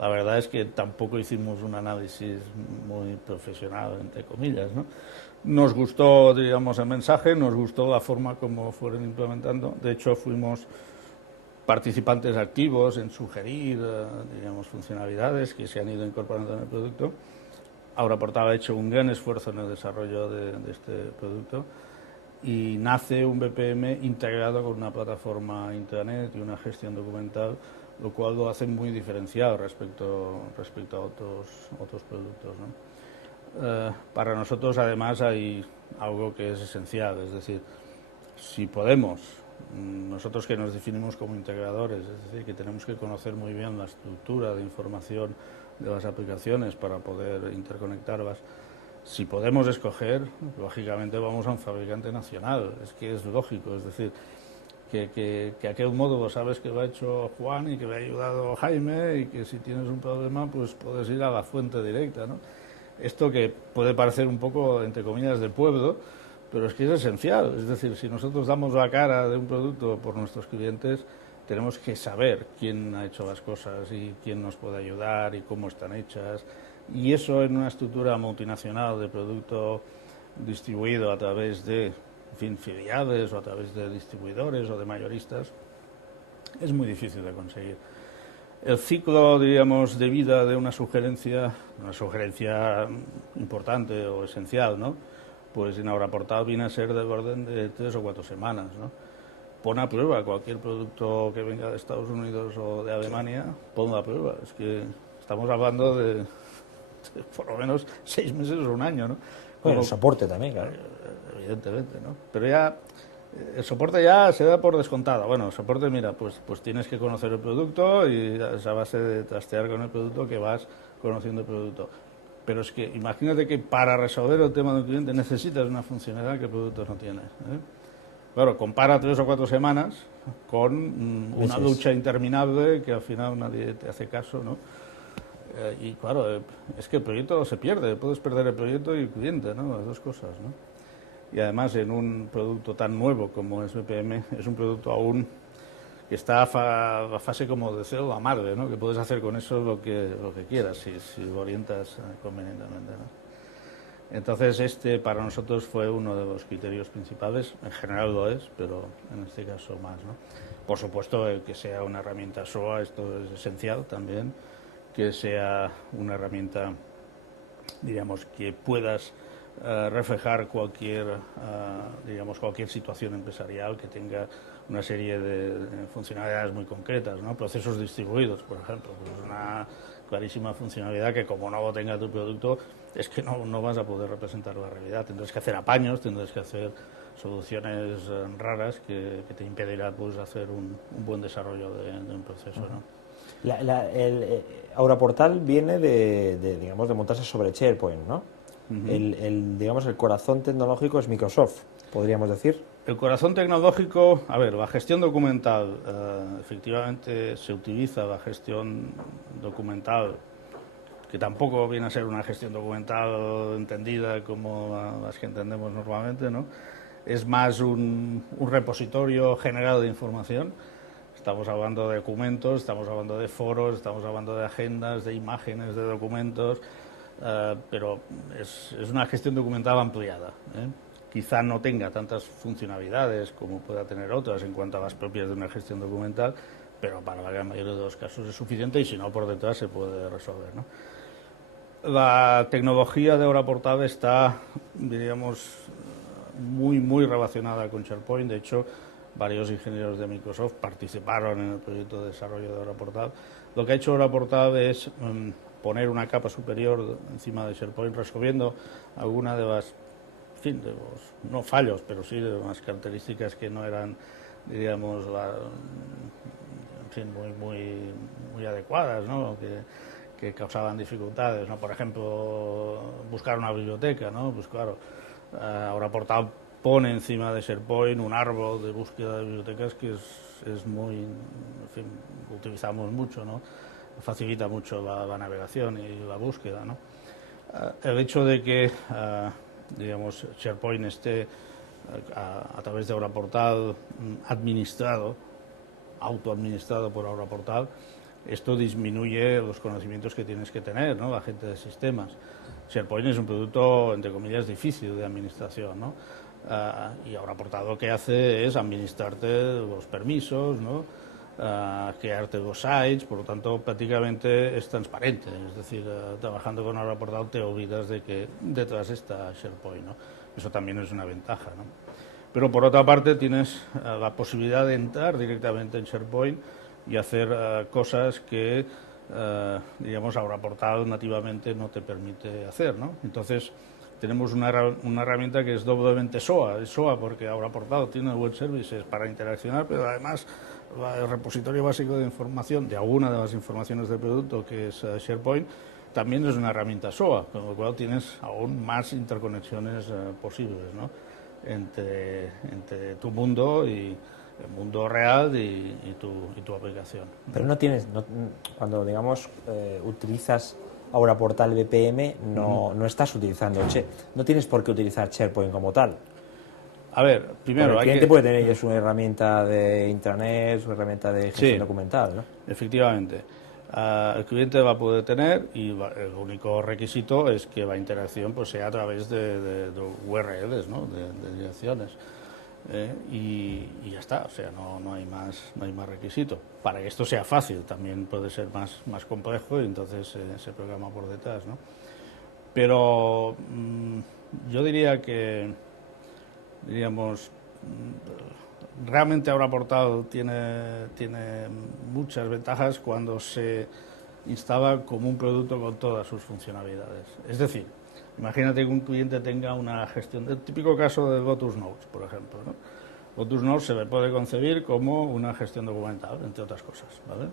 la verdad es que tampoco hicimos un análisis muy profesional, entre comillas, ¿no? Nos gustó, digamos, el mensaje, nos gustó la forma como fueron implementando. De hecho, fuimos participantes activos en sugerir, digamos, funcionalidades que se han ido incorporando en el producto. Aura Portal ha hecho un gran esfuerzo en el desarrollo de este producto y nace un BPM integrado con una plataforma intranet y una gestión documental, lo cual lo hace muy diferenciado respecto a otros productos, ¿no? Para nosotros, además, hay algo que es esencial, es decir, si podemos, nosotros que nos definimos como integradores, es decir, que tenemos que conocer muy bien la estructura de información de las aplicaciones para poder interconectarlas. Si podemos escoger, lógicamente vamos a un fabricante nacional, es que es lógico, es decir, que aquel módulo sabes que lo ha hecho Juan y que le ha ayudado Jaime y que si tienes un problema pues puedes ir a la fuente directa, ¿no? Esto que puede parecer un poco, entre comillas, de pueblo, pero es que es esencial. Es decir, si nosotros damos la cara de un producto por nuestros clientes, tenemos que saber quién ha hecho las cosas y quién nos puede ayudar y cómo están hechas. Y eso en una estructura multinacional de producto distribuido a través de, en fin, filiales o a través de distribuidores o de mayoristas, es muy difícil de conseguir. El ciclo, diríamos, de vida de una sugerencia importante o esencial, ¿no? Pues en Auraportal viene a ser del orden de 3 o 4 semanas, ¿no? Pon a prueba cualquier producto que venga de Estados Unidos o de Alemania, ponlo a prueba. Es que estamos hablando de por lo menos 6 meses o un año, ¿no? Bueno, el soporte también, claro. Evidentemente, ¿no? Pero ya el soporte ya se da por descontado. Bueno, el soporte, mira, pues tienes que conocer el producto y es a base de trastear con el producto que vas conociendo el producto. Pero es que imagínate que para resolver el tema del cliente necesitas una funcionalidad que el producto no tiene, ¿eh? Claro, compara 3 o 4 semanas con una lucha interminable que al final nadie te hace caso, ¿no? Y claro, es que el proyecto se pierde, puedes perder el proyecto y el cliente, ¿no? Las dos cosas, ¿no? Y además en un producto tan nuevo como es BPM, es un producto aún que está a fase como de célula madre, ¿no? Que puedes hacer con eso lo que quieras si lo orientas convenientemente, ¿no? Entonces este para nosotros fue uno de los criterios principales, en general lo es, pero en este caso más, ¿no? Por supuesto el que sea una herramienta SOA, esto es esencial también, que sea una herramienta, digamos, que puedas reflejar cualquier situación empresarial que tenga una serie de funcionalidades muy concretas, ¿no? Procesos distribuidos, por ejemplo, pues una clarísima funcionalidad que como no lo tenga tu producto es que no vas a poder representar la realidad. Tendrás que hacer apaños, tendrás que hacer soluciones raras que te impedirán pues, hacer un buen desarrollo de un proceso, ¿no? Auraportal viene de montarse sobre SharePoint, ¿no? El corazón tecnológico es Microsoft, podríamos decir. El corazón tecnológico, a ver, la gestión documental, efectivamente se utiliza la gestión documental, que tampoco viene a ser una gestión documental entendida como las que entendemos normalmente, ¿no? Es más un repositorio general de información. Estamos hablando de documentos, estamos hablando de foros, estamos hablando de agendas, de imágenes, de documentos, pero es una gestión documental ampliada, ¿eh? Quizá no tenga tantas funcionalidades como pueda tener otras en cuanto a las propias de una gestión documental, pero para la gran mayoría de los casos es suficiente y si no, por detrás se puede resolver, ¿no? La tecnología de Auraportal está, diríamos, muy relacionada con SharePoint. De hecho, varios ingenieros de Microsoft participaron en el proyecto de desarrollo de Auraportal. Lo que ha hecho Auraportal es poner una capa superior encima de SharePoint, resolviendo alguna de las, en fin, de los, no fallos, pero sí de las características que no eran, diríamos, en fin, muy adecuadas, ¿no? Que causaban dificultades, ¿no? Por ejemplo, buscar una biblioteca, ¿no? Pues claro, Auraportal pone encima de SharePoint un árbol de búsqueda de bibliotecas que es muy, en fin, lo utilizamos mucho, ¿no? Facilita mucho la navegación y la búsqueda, ¿no? El hecho de que, digamos, SharePoint esté a través de Auraportal autoadministrado por Auraportal, esto disminuye los conocimientos que tienes que tener, ¿no? La gente de sistemas. SharePoint es un producto, entre comillas, difícil de administración, ¿no? Y Auraportal lo que hace es administrarte los permisos, ¿no? Crearte los sites, por lo tanto prácticamente es transparente, es decir, trabajando con Auraportal te olvidas de que detrás está SharePoint, ¿no? Eso también es una ventaja, ¿no? Pero por otra parte tienes la posibilidad de entrar directamente en SharePoint y hacer cosas que, digamos, Auraportal nativamente no te permite hacer, ¿no? Entonces tenemos una herramienta que es doblemente SOA. Es SOA porque Auraportal tiene web services para interaccionar, pero además el repositorio básico de información de alguna de las informaciones del producto, que es SharePoint, también es una herramienta SOA, con lo cual tienes aún más interconexiones posibles, ¿no? entre tu mundo y el mundo real y tu aplicación. Pero no tienes, cuando digamos utilizas ahora Portal BPM, no estás utilizando, no tienes por qué utilizar SharePoint como tal. A ver, primero el cliente puede tener su herramienta de intranet, su herramienta de gestión documental, ¿no? Efectivamente. El cliente va a poder tener, y el único requisito es que la interacción pues sea a través de URLs, ¿no? de direcciones. Y ya está, o sea, no hay más requisito. Para que esto sea fácil, también puede ser más complejo y entonces se programa por detrás, ¿no? Pero yo diría que, diríamos, realmente Aura Portal tiene muchas ventajas cuando se instala como un producto con todas sus funcionalidades. Es decir, imagínate que un cliente tenga una gestión, el típico caso de Lotus Notes, por ejemplo, ¿no? Lotus Notes se le puede concebir como una gestión documental, entre otras cosas, ¿vale?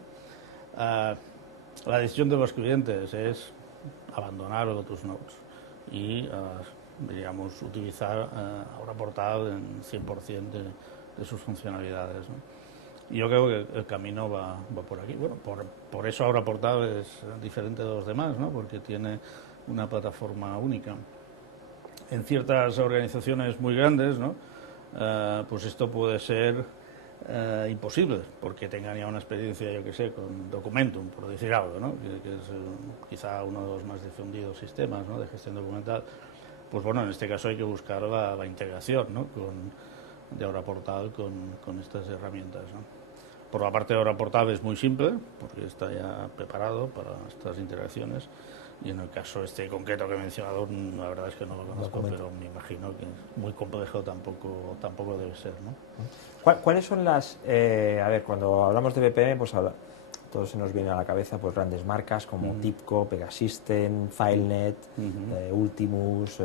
La decisión de los clientes es abandonar Lotus Notes y, diríamos, utilizar Aura Portal en 100% de sus funcionalidades, ¿no? Y yo creo que el camino va por aquí. Bueno, por eso Aura Portal es diferente de los demás, ¿no? Porque tiene una plataforma única. En ciertas organizaciones muy grandes, ¿no? Pues esto puede ser imposible, porque tengan ya una experiencia, yo que sé, con Documentum, por decir algo, ¿no? que es quizá uno de los más difundidos sistemas, ¿no? de gestión documental. Pues bueno, en este caso hay que buscar la integración, ¿no? de Aura Portal con estas herramientas, ¿no? Por la parte de Aura Portal es muy simple, porque está ya preparado para estas interacciones. Y en el caso este concreto que he mencionado, la verdad es que no lo conozco, pero me imagino que es muy complejo, tampoco debe ser, ¿no? ¿Cuáles son las... a ver, cuando hablamos de BPM, pues todo se nos viene a la cabeza pues grandes marcas como TIBCO, Pegasystem, FileNet, Ultimus,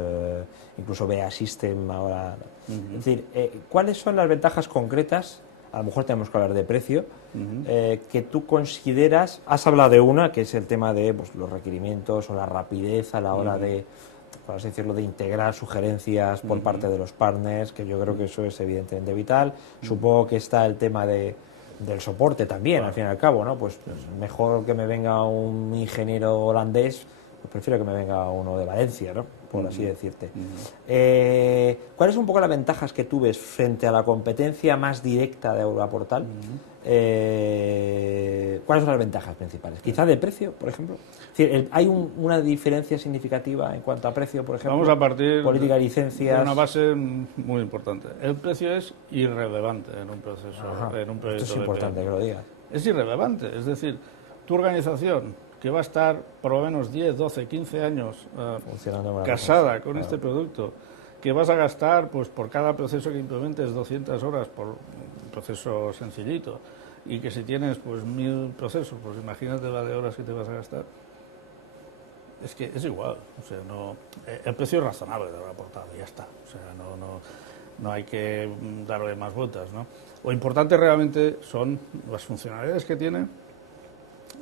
incluso BA System ahora. Es decir, ¿cuáles son las ventajas concretas? A lo mejor tenemos que hablar de precio, que tú consideras, has hablado de una, que es el tema de pues, los requerimientos o la rapidez a la hora de, por así decirlo, de integrar sugerencias por parte de los partners, que yo creo que eso es evidentemente vital. Supongo que está el tema del soporte también, al fin y al cabo, ¿no? Pues mejor que me venga un ingeniero holandés, pues prefiero que me venga uno de Valencia, ¿no? Por así decirte. ¿Cuáles son un poco las ventajas que tú ves frente a la competencia más directa de Aura Portal? ¿Cuáles son las ventajas principales? ¿Quizá de precio, por ejemplo? Es decir, ¿hay una diferencia significativa en cuanto a precio, por ejemplo? Vamos a partir política de licencias. De una base muy importante. El precio es irrelevante en un proceso, en un proyecto. Esto es importante que lo digas. Es irrelevante, es decir, tu organización, que va a estar por lo menos 10, 12, 15 años casada con este producto, que vas a gastar pues por cada proceso que implementes 200 horas por un proceso sencillito, y que si tienes pues 1000 procesos, pues imagínate la de horas que te vas a gastar. Es que es igual, o sea, el precio es razonable de la portada, ya está, o sea, no hay que darle más vueltas, ¿no? Lo importante realmente son las funcionalidades que tiene,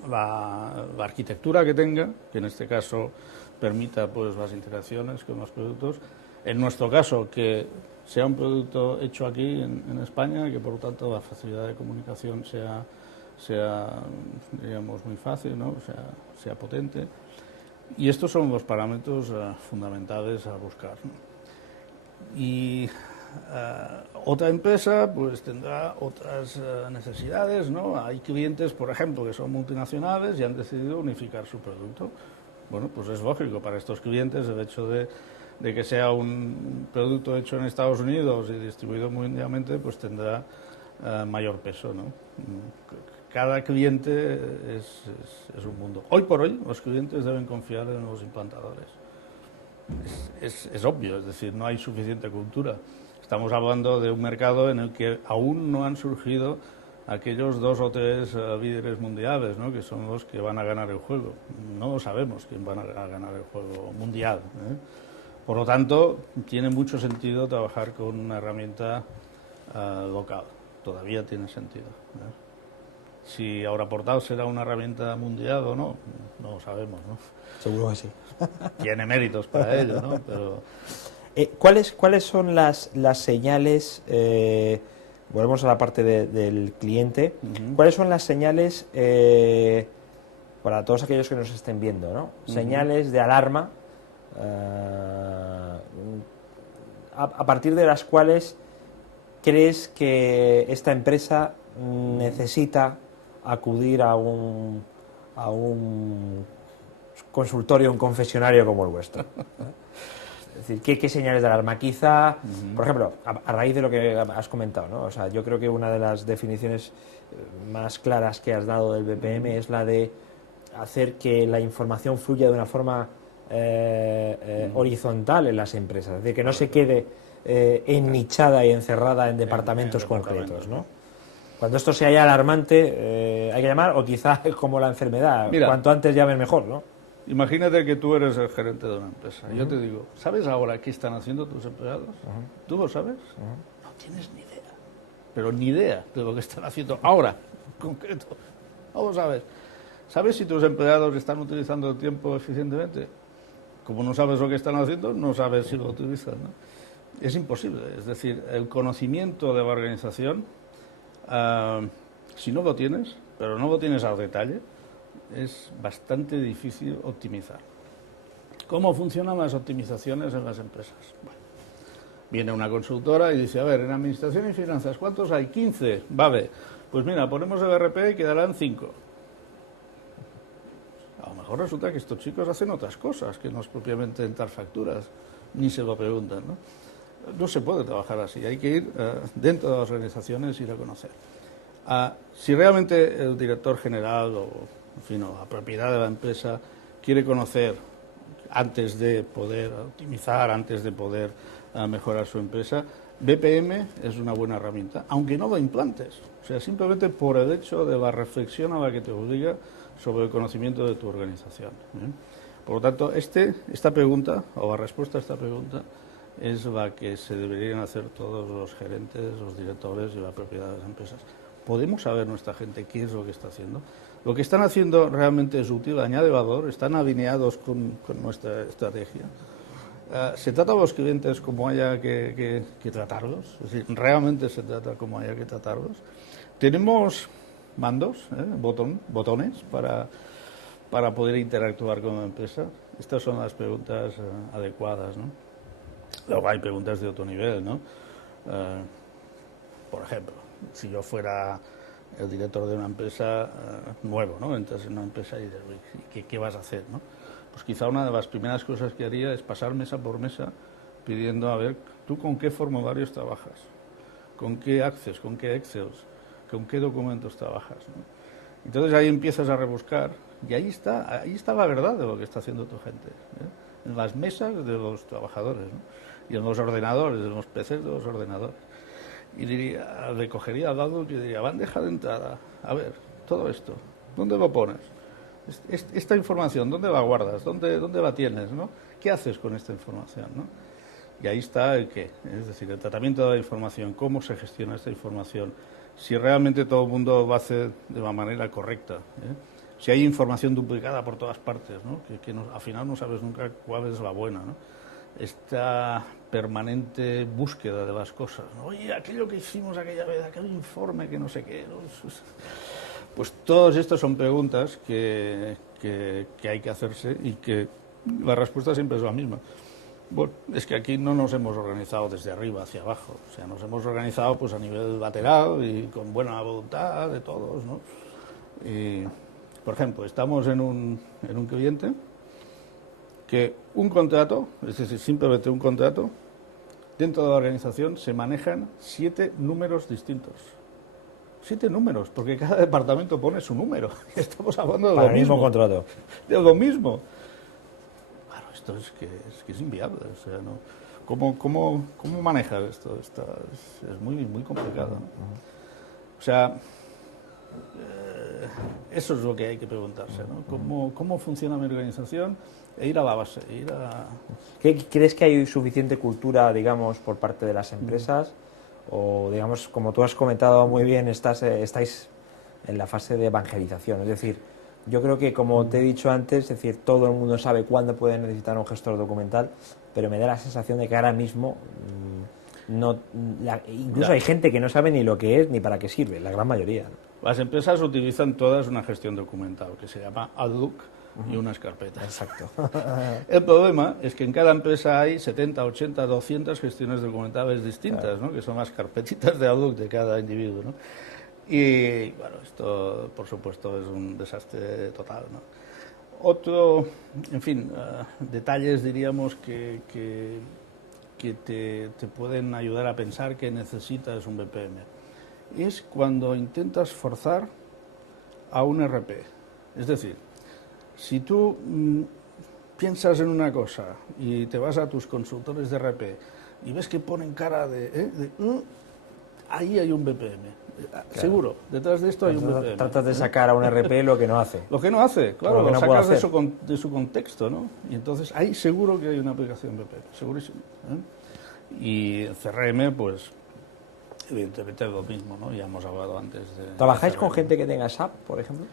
la arquitectura que tenga, que en este caso permita pues las interacciones con los productos. En nuestro caso, que sea un producto hecho aquí en España, que por lo tanto la facilidad de comunicación sea digamos, muy fácil, ¿no? sea potente. Y estos son los parámetros fundamentales a buscar, ¿no? Y otra empresa pues tendrá otras necesidades, ¿no? Hay clientes, por ejemplo, que son multinacionales y han decidido unificar su producto. Bueno, pues es lógico para estos clientes el hecho de que sea un producto hecho en Estados Unidos y distribuido mundialmente, pues tendrá mayor peso, ¿no? Cada cliente es un mundo. Hoy por hoy los clientes deben confiar en los implantadores. Es obvio, es decir, no hay suficiente cultura. Estamos hablando de un mercado en el que aún no han surgido aquellos 2 o 3 líderes mundiales, ¿no? Que son los que van a ganar el juego. No sabemos quién van a ganar el juego mundial, ¿eh? Por lo tanto, tiene mucho sentido trabajar con una herramienta local. todavía tiene sentido. Si Auraportal será una herramienta mundial o no, no lo sabemos, ¿no? Seguro que sí. Tiene méritos para ello, ¿no? Pero... ¿Cuáles son las señales, volvemos a la parte del cliente, cuáles son las señales para todos aquellos que nos estén viendo, ¿no? Señales de alarma a partir de las cuales crees que esta empresa necesita acudir a un consultorio, un confesionario como el vuestro? Es decir, ¿qué señales de alarma? Quizá, por ejemplo, a raíz de lo que has comentado, ¿no? O sea, yo creo que una de las definiciones más claras que has dado del BPM es la de hacer que la información fluya de una forma horizontal en las empresas, es decir, que no se quede ennichada y encerrada en departamentos concretos, ¿no? Cuando esto sea ya alarmante, hay que llamar, o quizá como la enfermedad, mira, cuanto antes llamen mejor, ¿no? Imagínate que tú eres el gerente de una empresa. Yo te digo, ¿sabes ahora qué están haciendo tus empleados? ¿Tú lo sabes? No tienes ni idea. Pero ni idea de lo que están haciendo ahora, en concreto. No lo sabes. ¿Sabes si tus empleados están utilizando el tiempo eficientemente? Como no sabes lo que están haciendo, no sabes si lo utilizan, ¿no? Es imposible. Es decir, el conocimiento de la organización, si no lo tienes, pero no lo tienes al detalle, es bastante difícil optimizar. ¿Cómo funcionan las optimizaciones en las empresas? Bueno, viene una consultora y dice, a ver, en administración y finanzas, ¿cuántos hay? 15. Vale, pues mira, ponemos el RP y quedarán 5. A lo mejor resulta que estos chicos hacen otras cosas, que no es propiamente entrar facturas, ni se lo preguntan, ¿no? No se puede trabajar así, hay que ir dentro de las organizaciones y ir a conocer. Si realmente el director general o en fin, la propiedad de la empresa quiere conocer antes de poder optimizar, antes de poder mejorar su empresa, BPM es una buena herramienta, aunque no lo implantes. O sea, simplemente por el hecho de la reflexión a la que te obliga sobre el conocimiento de tu organización. Por lo tanto, esta pregunta, o la respuesta a esta pregunta, es la que se deberían hacer todos los gerentes, los directores y la propiedad de las empresas. ¿Podemos saber nuestra gente qué es lo que está haciendo? Lo que están haciendo realmente es útil, añade valor, están alineados con nuestra estrategia. ¿Se trata a los clientes como haya que tratarlos? Es decir, ¿realmente se trata como haya que tratarlos? Tenemos mandos, botones para poder interactuar con la empresa. Estas son las preguntas adecuadas, ¿no? Luego hay preguntas de otro nivel, ¿no? Por ejemplo, si yo fuera el director de una empresa nuevo, ¿no? Entras en una empresa y dices, ¿qué vas a hacer, no? Pues quizá una de las primeras cosas que haría es pasar mesa por mesa pidiendo, a ver, ¿tú con qué formularios trabajas? ¿Con qué Access? ¿Con qué Excels? ¿Con qué documentos trabajas, ¿no? Entonces ahí empiezas a rebuscar y ahí está la verdad de lo que está haciendo tu gente, ¿eh? En las mesas de los trabajadores, ¿no? Y en los ordenadores, en los PCs de los ordenadores. Y le cogería al lado y diría, bandeja de entrada, a ver, todo esto, ¿dónde lo pones? Esta información, ¿dónde la guardas? ¿Dónde la tienes, ¿no? ¿Qué haces con esta información, no? Y ahí está el qué, es decir, el tratamiento de la información, cómo se gestiona esta información, si realmente todo el mundo lo hace de la manera correcta, ¿eh? Si hay información duplicada por todas partes, ¿no? Que al final no sabes nunca cuál es la buena, ¿no? Esta permanente búsqueda de las cosas, ¿no? Oye, aquello que hicimos aquella vez, aquel informe que no sé qué, ¿no? Pues todas estas son preguntas que hay que hacerse y que la respuesta siempre es la misma. Bueno, es que aquí no nos hemos organizado desde arriba hacia abajo, o sea, nos hemos organizado pues a nivel lateral y con buena voluntad de todos, ¿no? Y, por ejemplo, estamos en un cliente que un contrato, es decir, simplemente un contrato, dentro de la organización se manejan 7 números distintos. 7 números, porque cada departamento pone su número. Estamos hablando de lo mismo. Mismo contrato. De lo mismo. Claro, esto es que es inviable. O sea, ¿no? ¿Cómo manejar esto? Es muy, muy complicado, ¿no? O sea, eso es lo que hay que preguntarse, ¿no? ¿Cómo funciona mi organización? E ir a la base, ¿Crees que hay suficiente cultura, digamos, por parte de las empresas? o digamos, como tú has comentado muy bien, estáis en la fase de evangelización. Es decir, yo creo que, como te he dicho antes, es decir, todo el mundo sabe cuándo puede necesitar un gestor documental, pero me da la sensación de que ahora mismo incluso hay gente que no sabe ni lo que es ni para qué sirve, la gran mayoría, ¿no? Las empresas utilizan todas una gestión documental que se llama Outlook y unas carpetas. Exacto. El problema es que en cada empresa hay 70, 80, 200 gestiones documentales distintas, claro, ¿no? Que son las carpetitas de Outlook de cada individuo, ¿no? Y bueno, esto por supuesto es un desastre total, ¿no? Otro, en fin, detalles diríamos que te pueden ayudar a pensar que necesitas un BPM. Es cuando intentas forzar a un RP. Es decir, si tú piensas en una cosa y te vas a tus consultores de RP y ves que ponen cara ahí hay un BPM. Claro. Seguro, detrás de esto hay un BPM. Tratas de sacar a un RP lo que no hace. Lo que no hace, claro, lo no sacas de su contexto, ¿no? Y entonces ahí seguro que hay una aplicación BPM, segurísimo, ¿eh? Y CRM, pues, evidentemente es lo mismo, ¿no? Ya hemos hablado antes de... ¿Trabajáis con gente que tenga SAP, por ejemplo?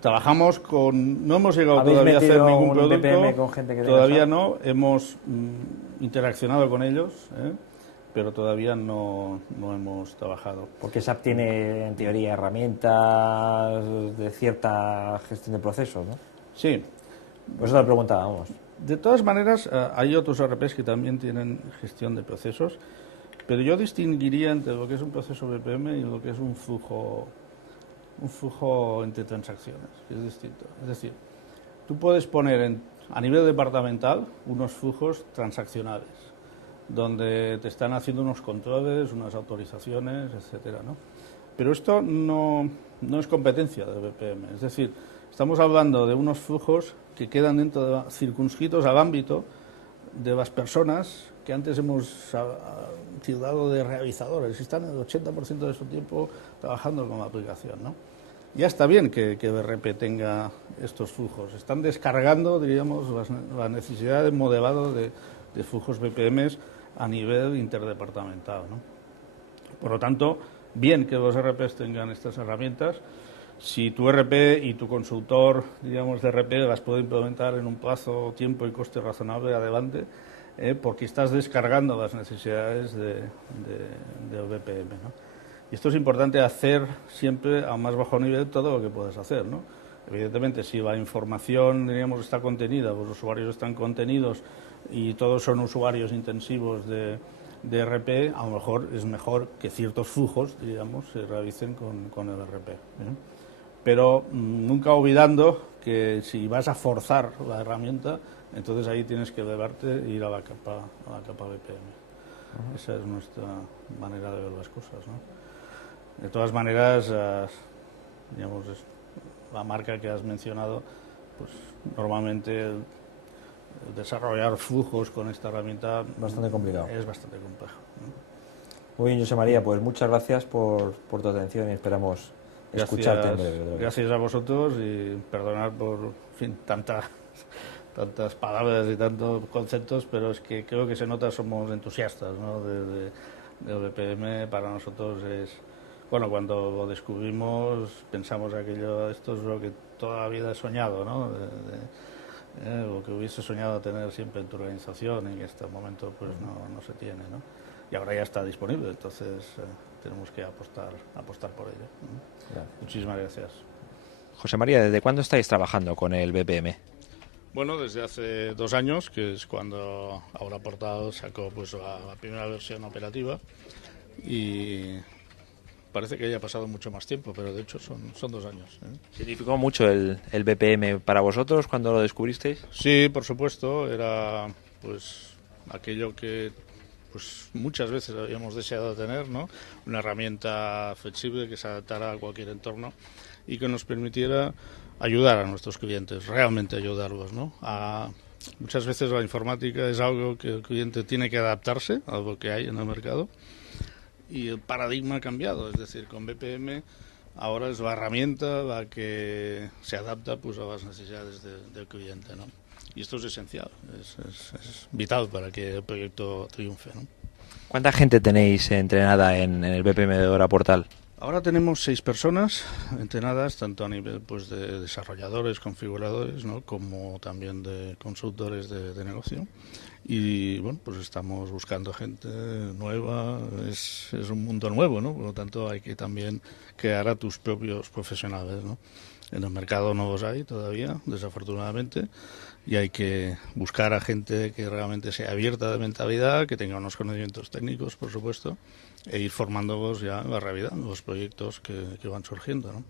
Trabajamos con... No hemos llegado todavía a hacer ningún producto. BPM con gente que todavía SAP? No, hemos interaccionado con ellos, pero todavía no hemos trabajado. Porque SAP tiene, en teoría, herramientas de cierta gestión de procesos, ¿no? Sí. Pues eso te lo preguntábamos. De todas maneras, hay otros ERPs que también tienen gestión de procesos, pero yo distinguiría entre lo que es un proceso BPM y lo que es un flujo entre transacciones, que es distinto. Es decir, tú puedes poner a nivel departamental unos flujos transaccionales, donde te están haciendo unos controles, unas autorizaciones, etcétera, ¿no? Pero esto no es competencia del BPM. Es decir, estamos hablando de unos flujos que quedan circunscritos al ámbito de las personas que antes hemos tildado de realizadores y están el 80% de su tiempo trabajando con la aplicación, ¿no? Ya está bien que el ERP tenga estos flujos. Están descargando, diríamos, la necesidad de modelado de flujos BPMs a nivel interdepartamental, ¿no? Por lo tanto, bien que los ERPs tengan estas herramientas. Si tu ERP y tu consultor, digamos, de ERP las puede implementar en un plazo, tiempo y coste razonable, adelante, porque estás descargando las necesidades del BPM, ¿no? Y esto es importante hacer siempre a más bajo nivel todo lo que puedes hacer, ¿no? Evidentemente, si la información, diríamos, está contenida, los usuarios están contenidos y todos son usuarios intensivos de ERP, a lo mejor es mejor que ciertos flujos, diríamos, se realicen con el ERP, ¿eh? Pero nunca olvidando que si vas a forzar la herramienta, entonces ahí tienes que elevarte e ir a la capa BPM. Esa es nuestra manera de ver las cosas, ¿no? De todas maneras, digamos, la marca que has mencionado, pues normalmente el desarrollar flujos con esta herramienta bastante complicado. Es bastante complejo, ¿no? Muy bien, José María, pues muchas gracias por tu atención y esperamos escucharte en breve. Gracias a vosotros y perdonad por, en fin, tantas palabras y tantos conceptos, pero es que creo que se nota, somos entusiastas, ¿no? del BPM. Para nosotros es, bueno, cuando lo descubrimos pensamos esto es lo que toda la vida he soñado, ¿no? Lo que hubiese soñado tener siempre en tu organización y que hasta el momento pues no se tiene, ¿no? Y ahora ya está disponible, entonces tenemos que apostar por ello. Gracias. Muchísimas gracias. José María, ¿desde cuándo estáis trabajando con el BPM? Bueno, desde hace 2 años, que es cuando Aura Portal sacó pues la primera versión operativa, y parece que haya pasado mucho más tiempo, pero de hecho son 2 años, ¿eh? ¿Significó mucho el BPM para vosotros cuando lo descubristeis? Sí, por supuesto, era pues aquello que pues muchas veces habíamos deseado tener, ¿no? Una herramienta flexible que se adaptara a cualquier entorno y que nos permitiera ayudar a nuestros clientes, realmente ayudarlos, ¿no? Muchas veces la informática es algo que el cliente tiene que adaptarse a lo que hay en el mercado y el paradigma ha cambiado, es decir, con BPM ahora es la herramienta la que se adapta pues a las necesidades del cliente, ¿no? Y esto es esencial, es vital para que el proyecto triunfe, ¿no? ¿Cuánta gente tenéis entrenada en el BPM de Ahora Portal? Ahora tenemos 6 personas entrenadas, tanto a nivel pues de desarrolladores, configuradores, ¿no? Como también de consultores de negocio. Y bueno, pues estamos buscando gente nueva, es un mundo nuevo, ¿no? Por lo tanto hay que también crear a tus propios profesionales, ¿no? En el mercado no los hay todavía, desafortunadamente, y hay que buscar a gente que realmente sea abierta de mentalidad, que tenga unos conocimientos técnicos, por supuesto, e ir formándolos ya en la realidad, en los proyectos que van surgiendo, ¿no?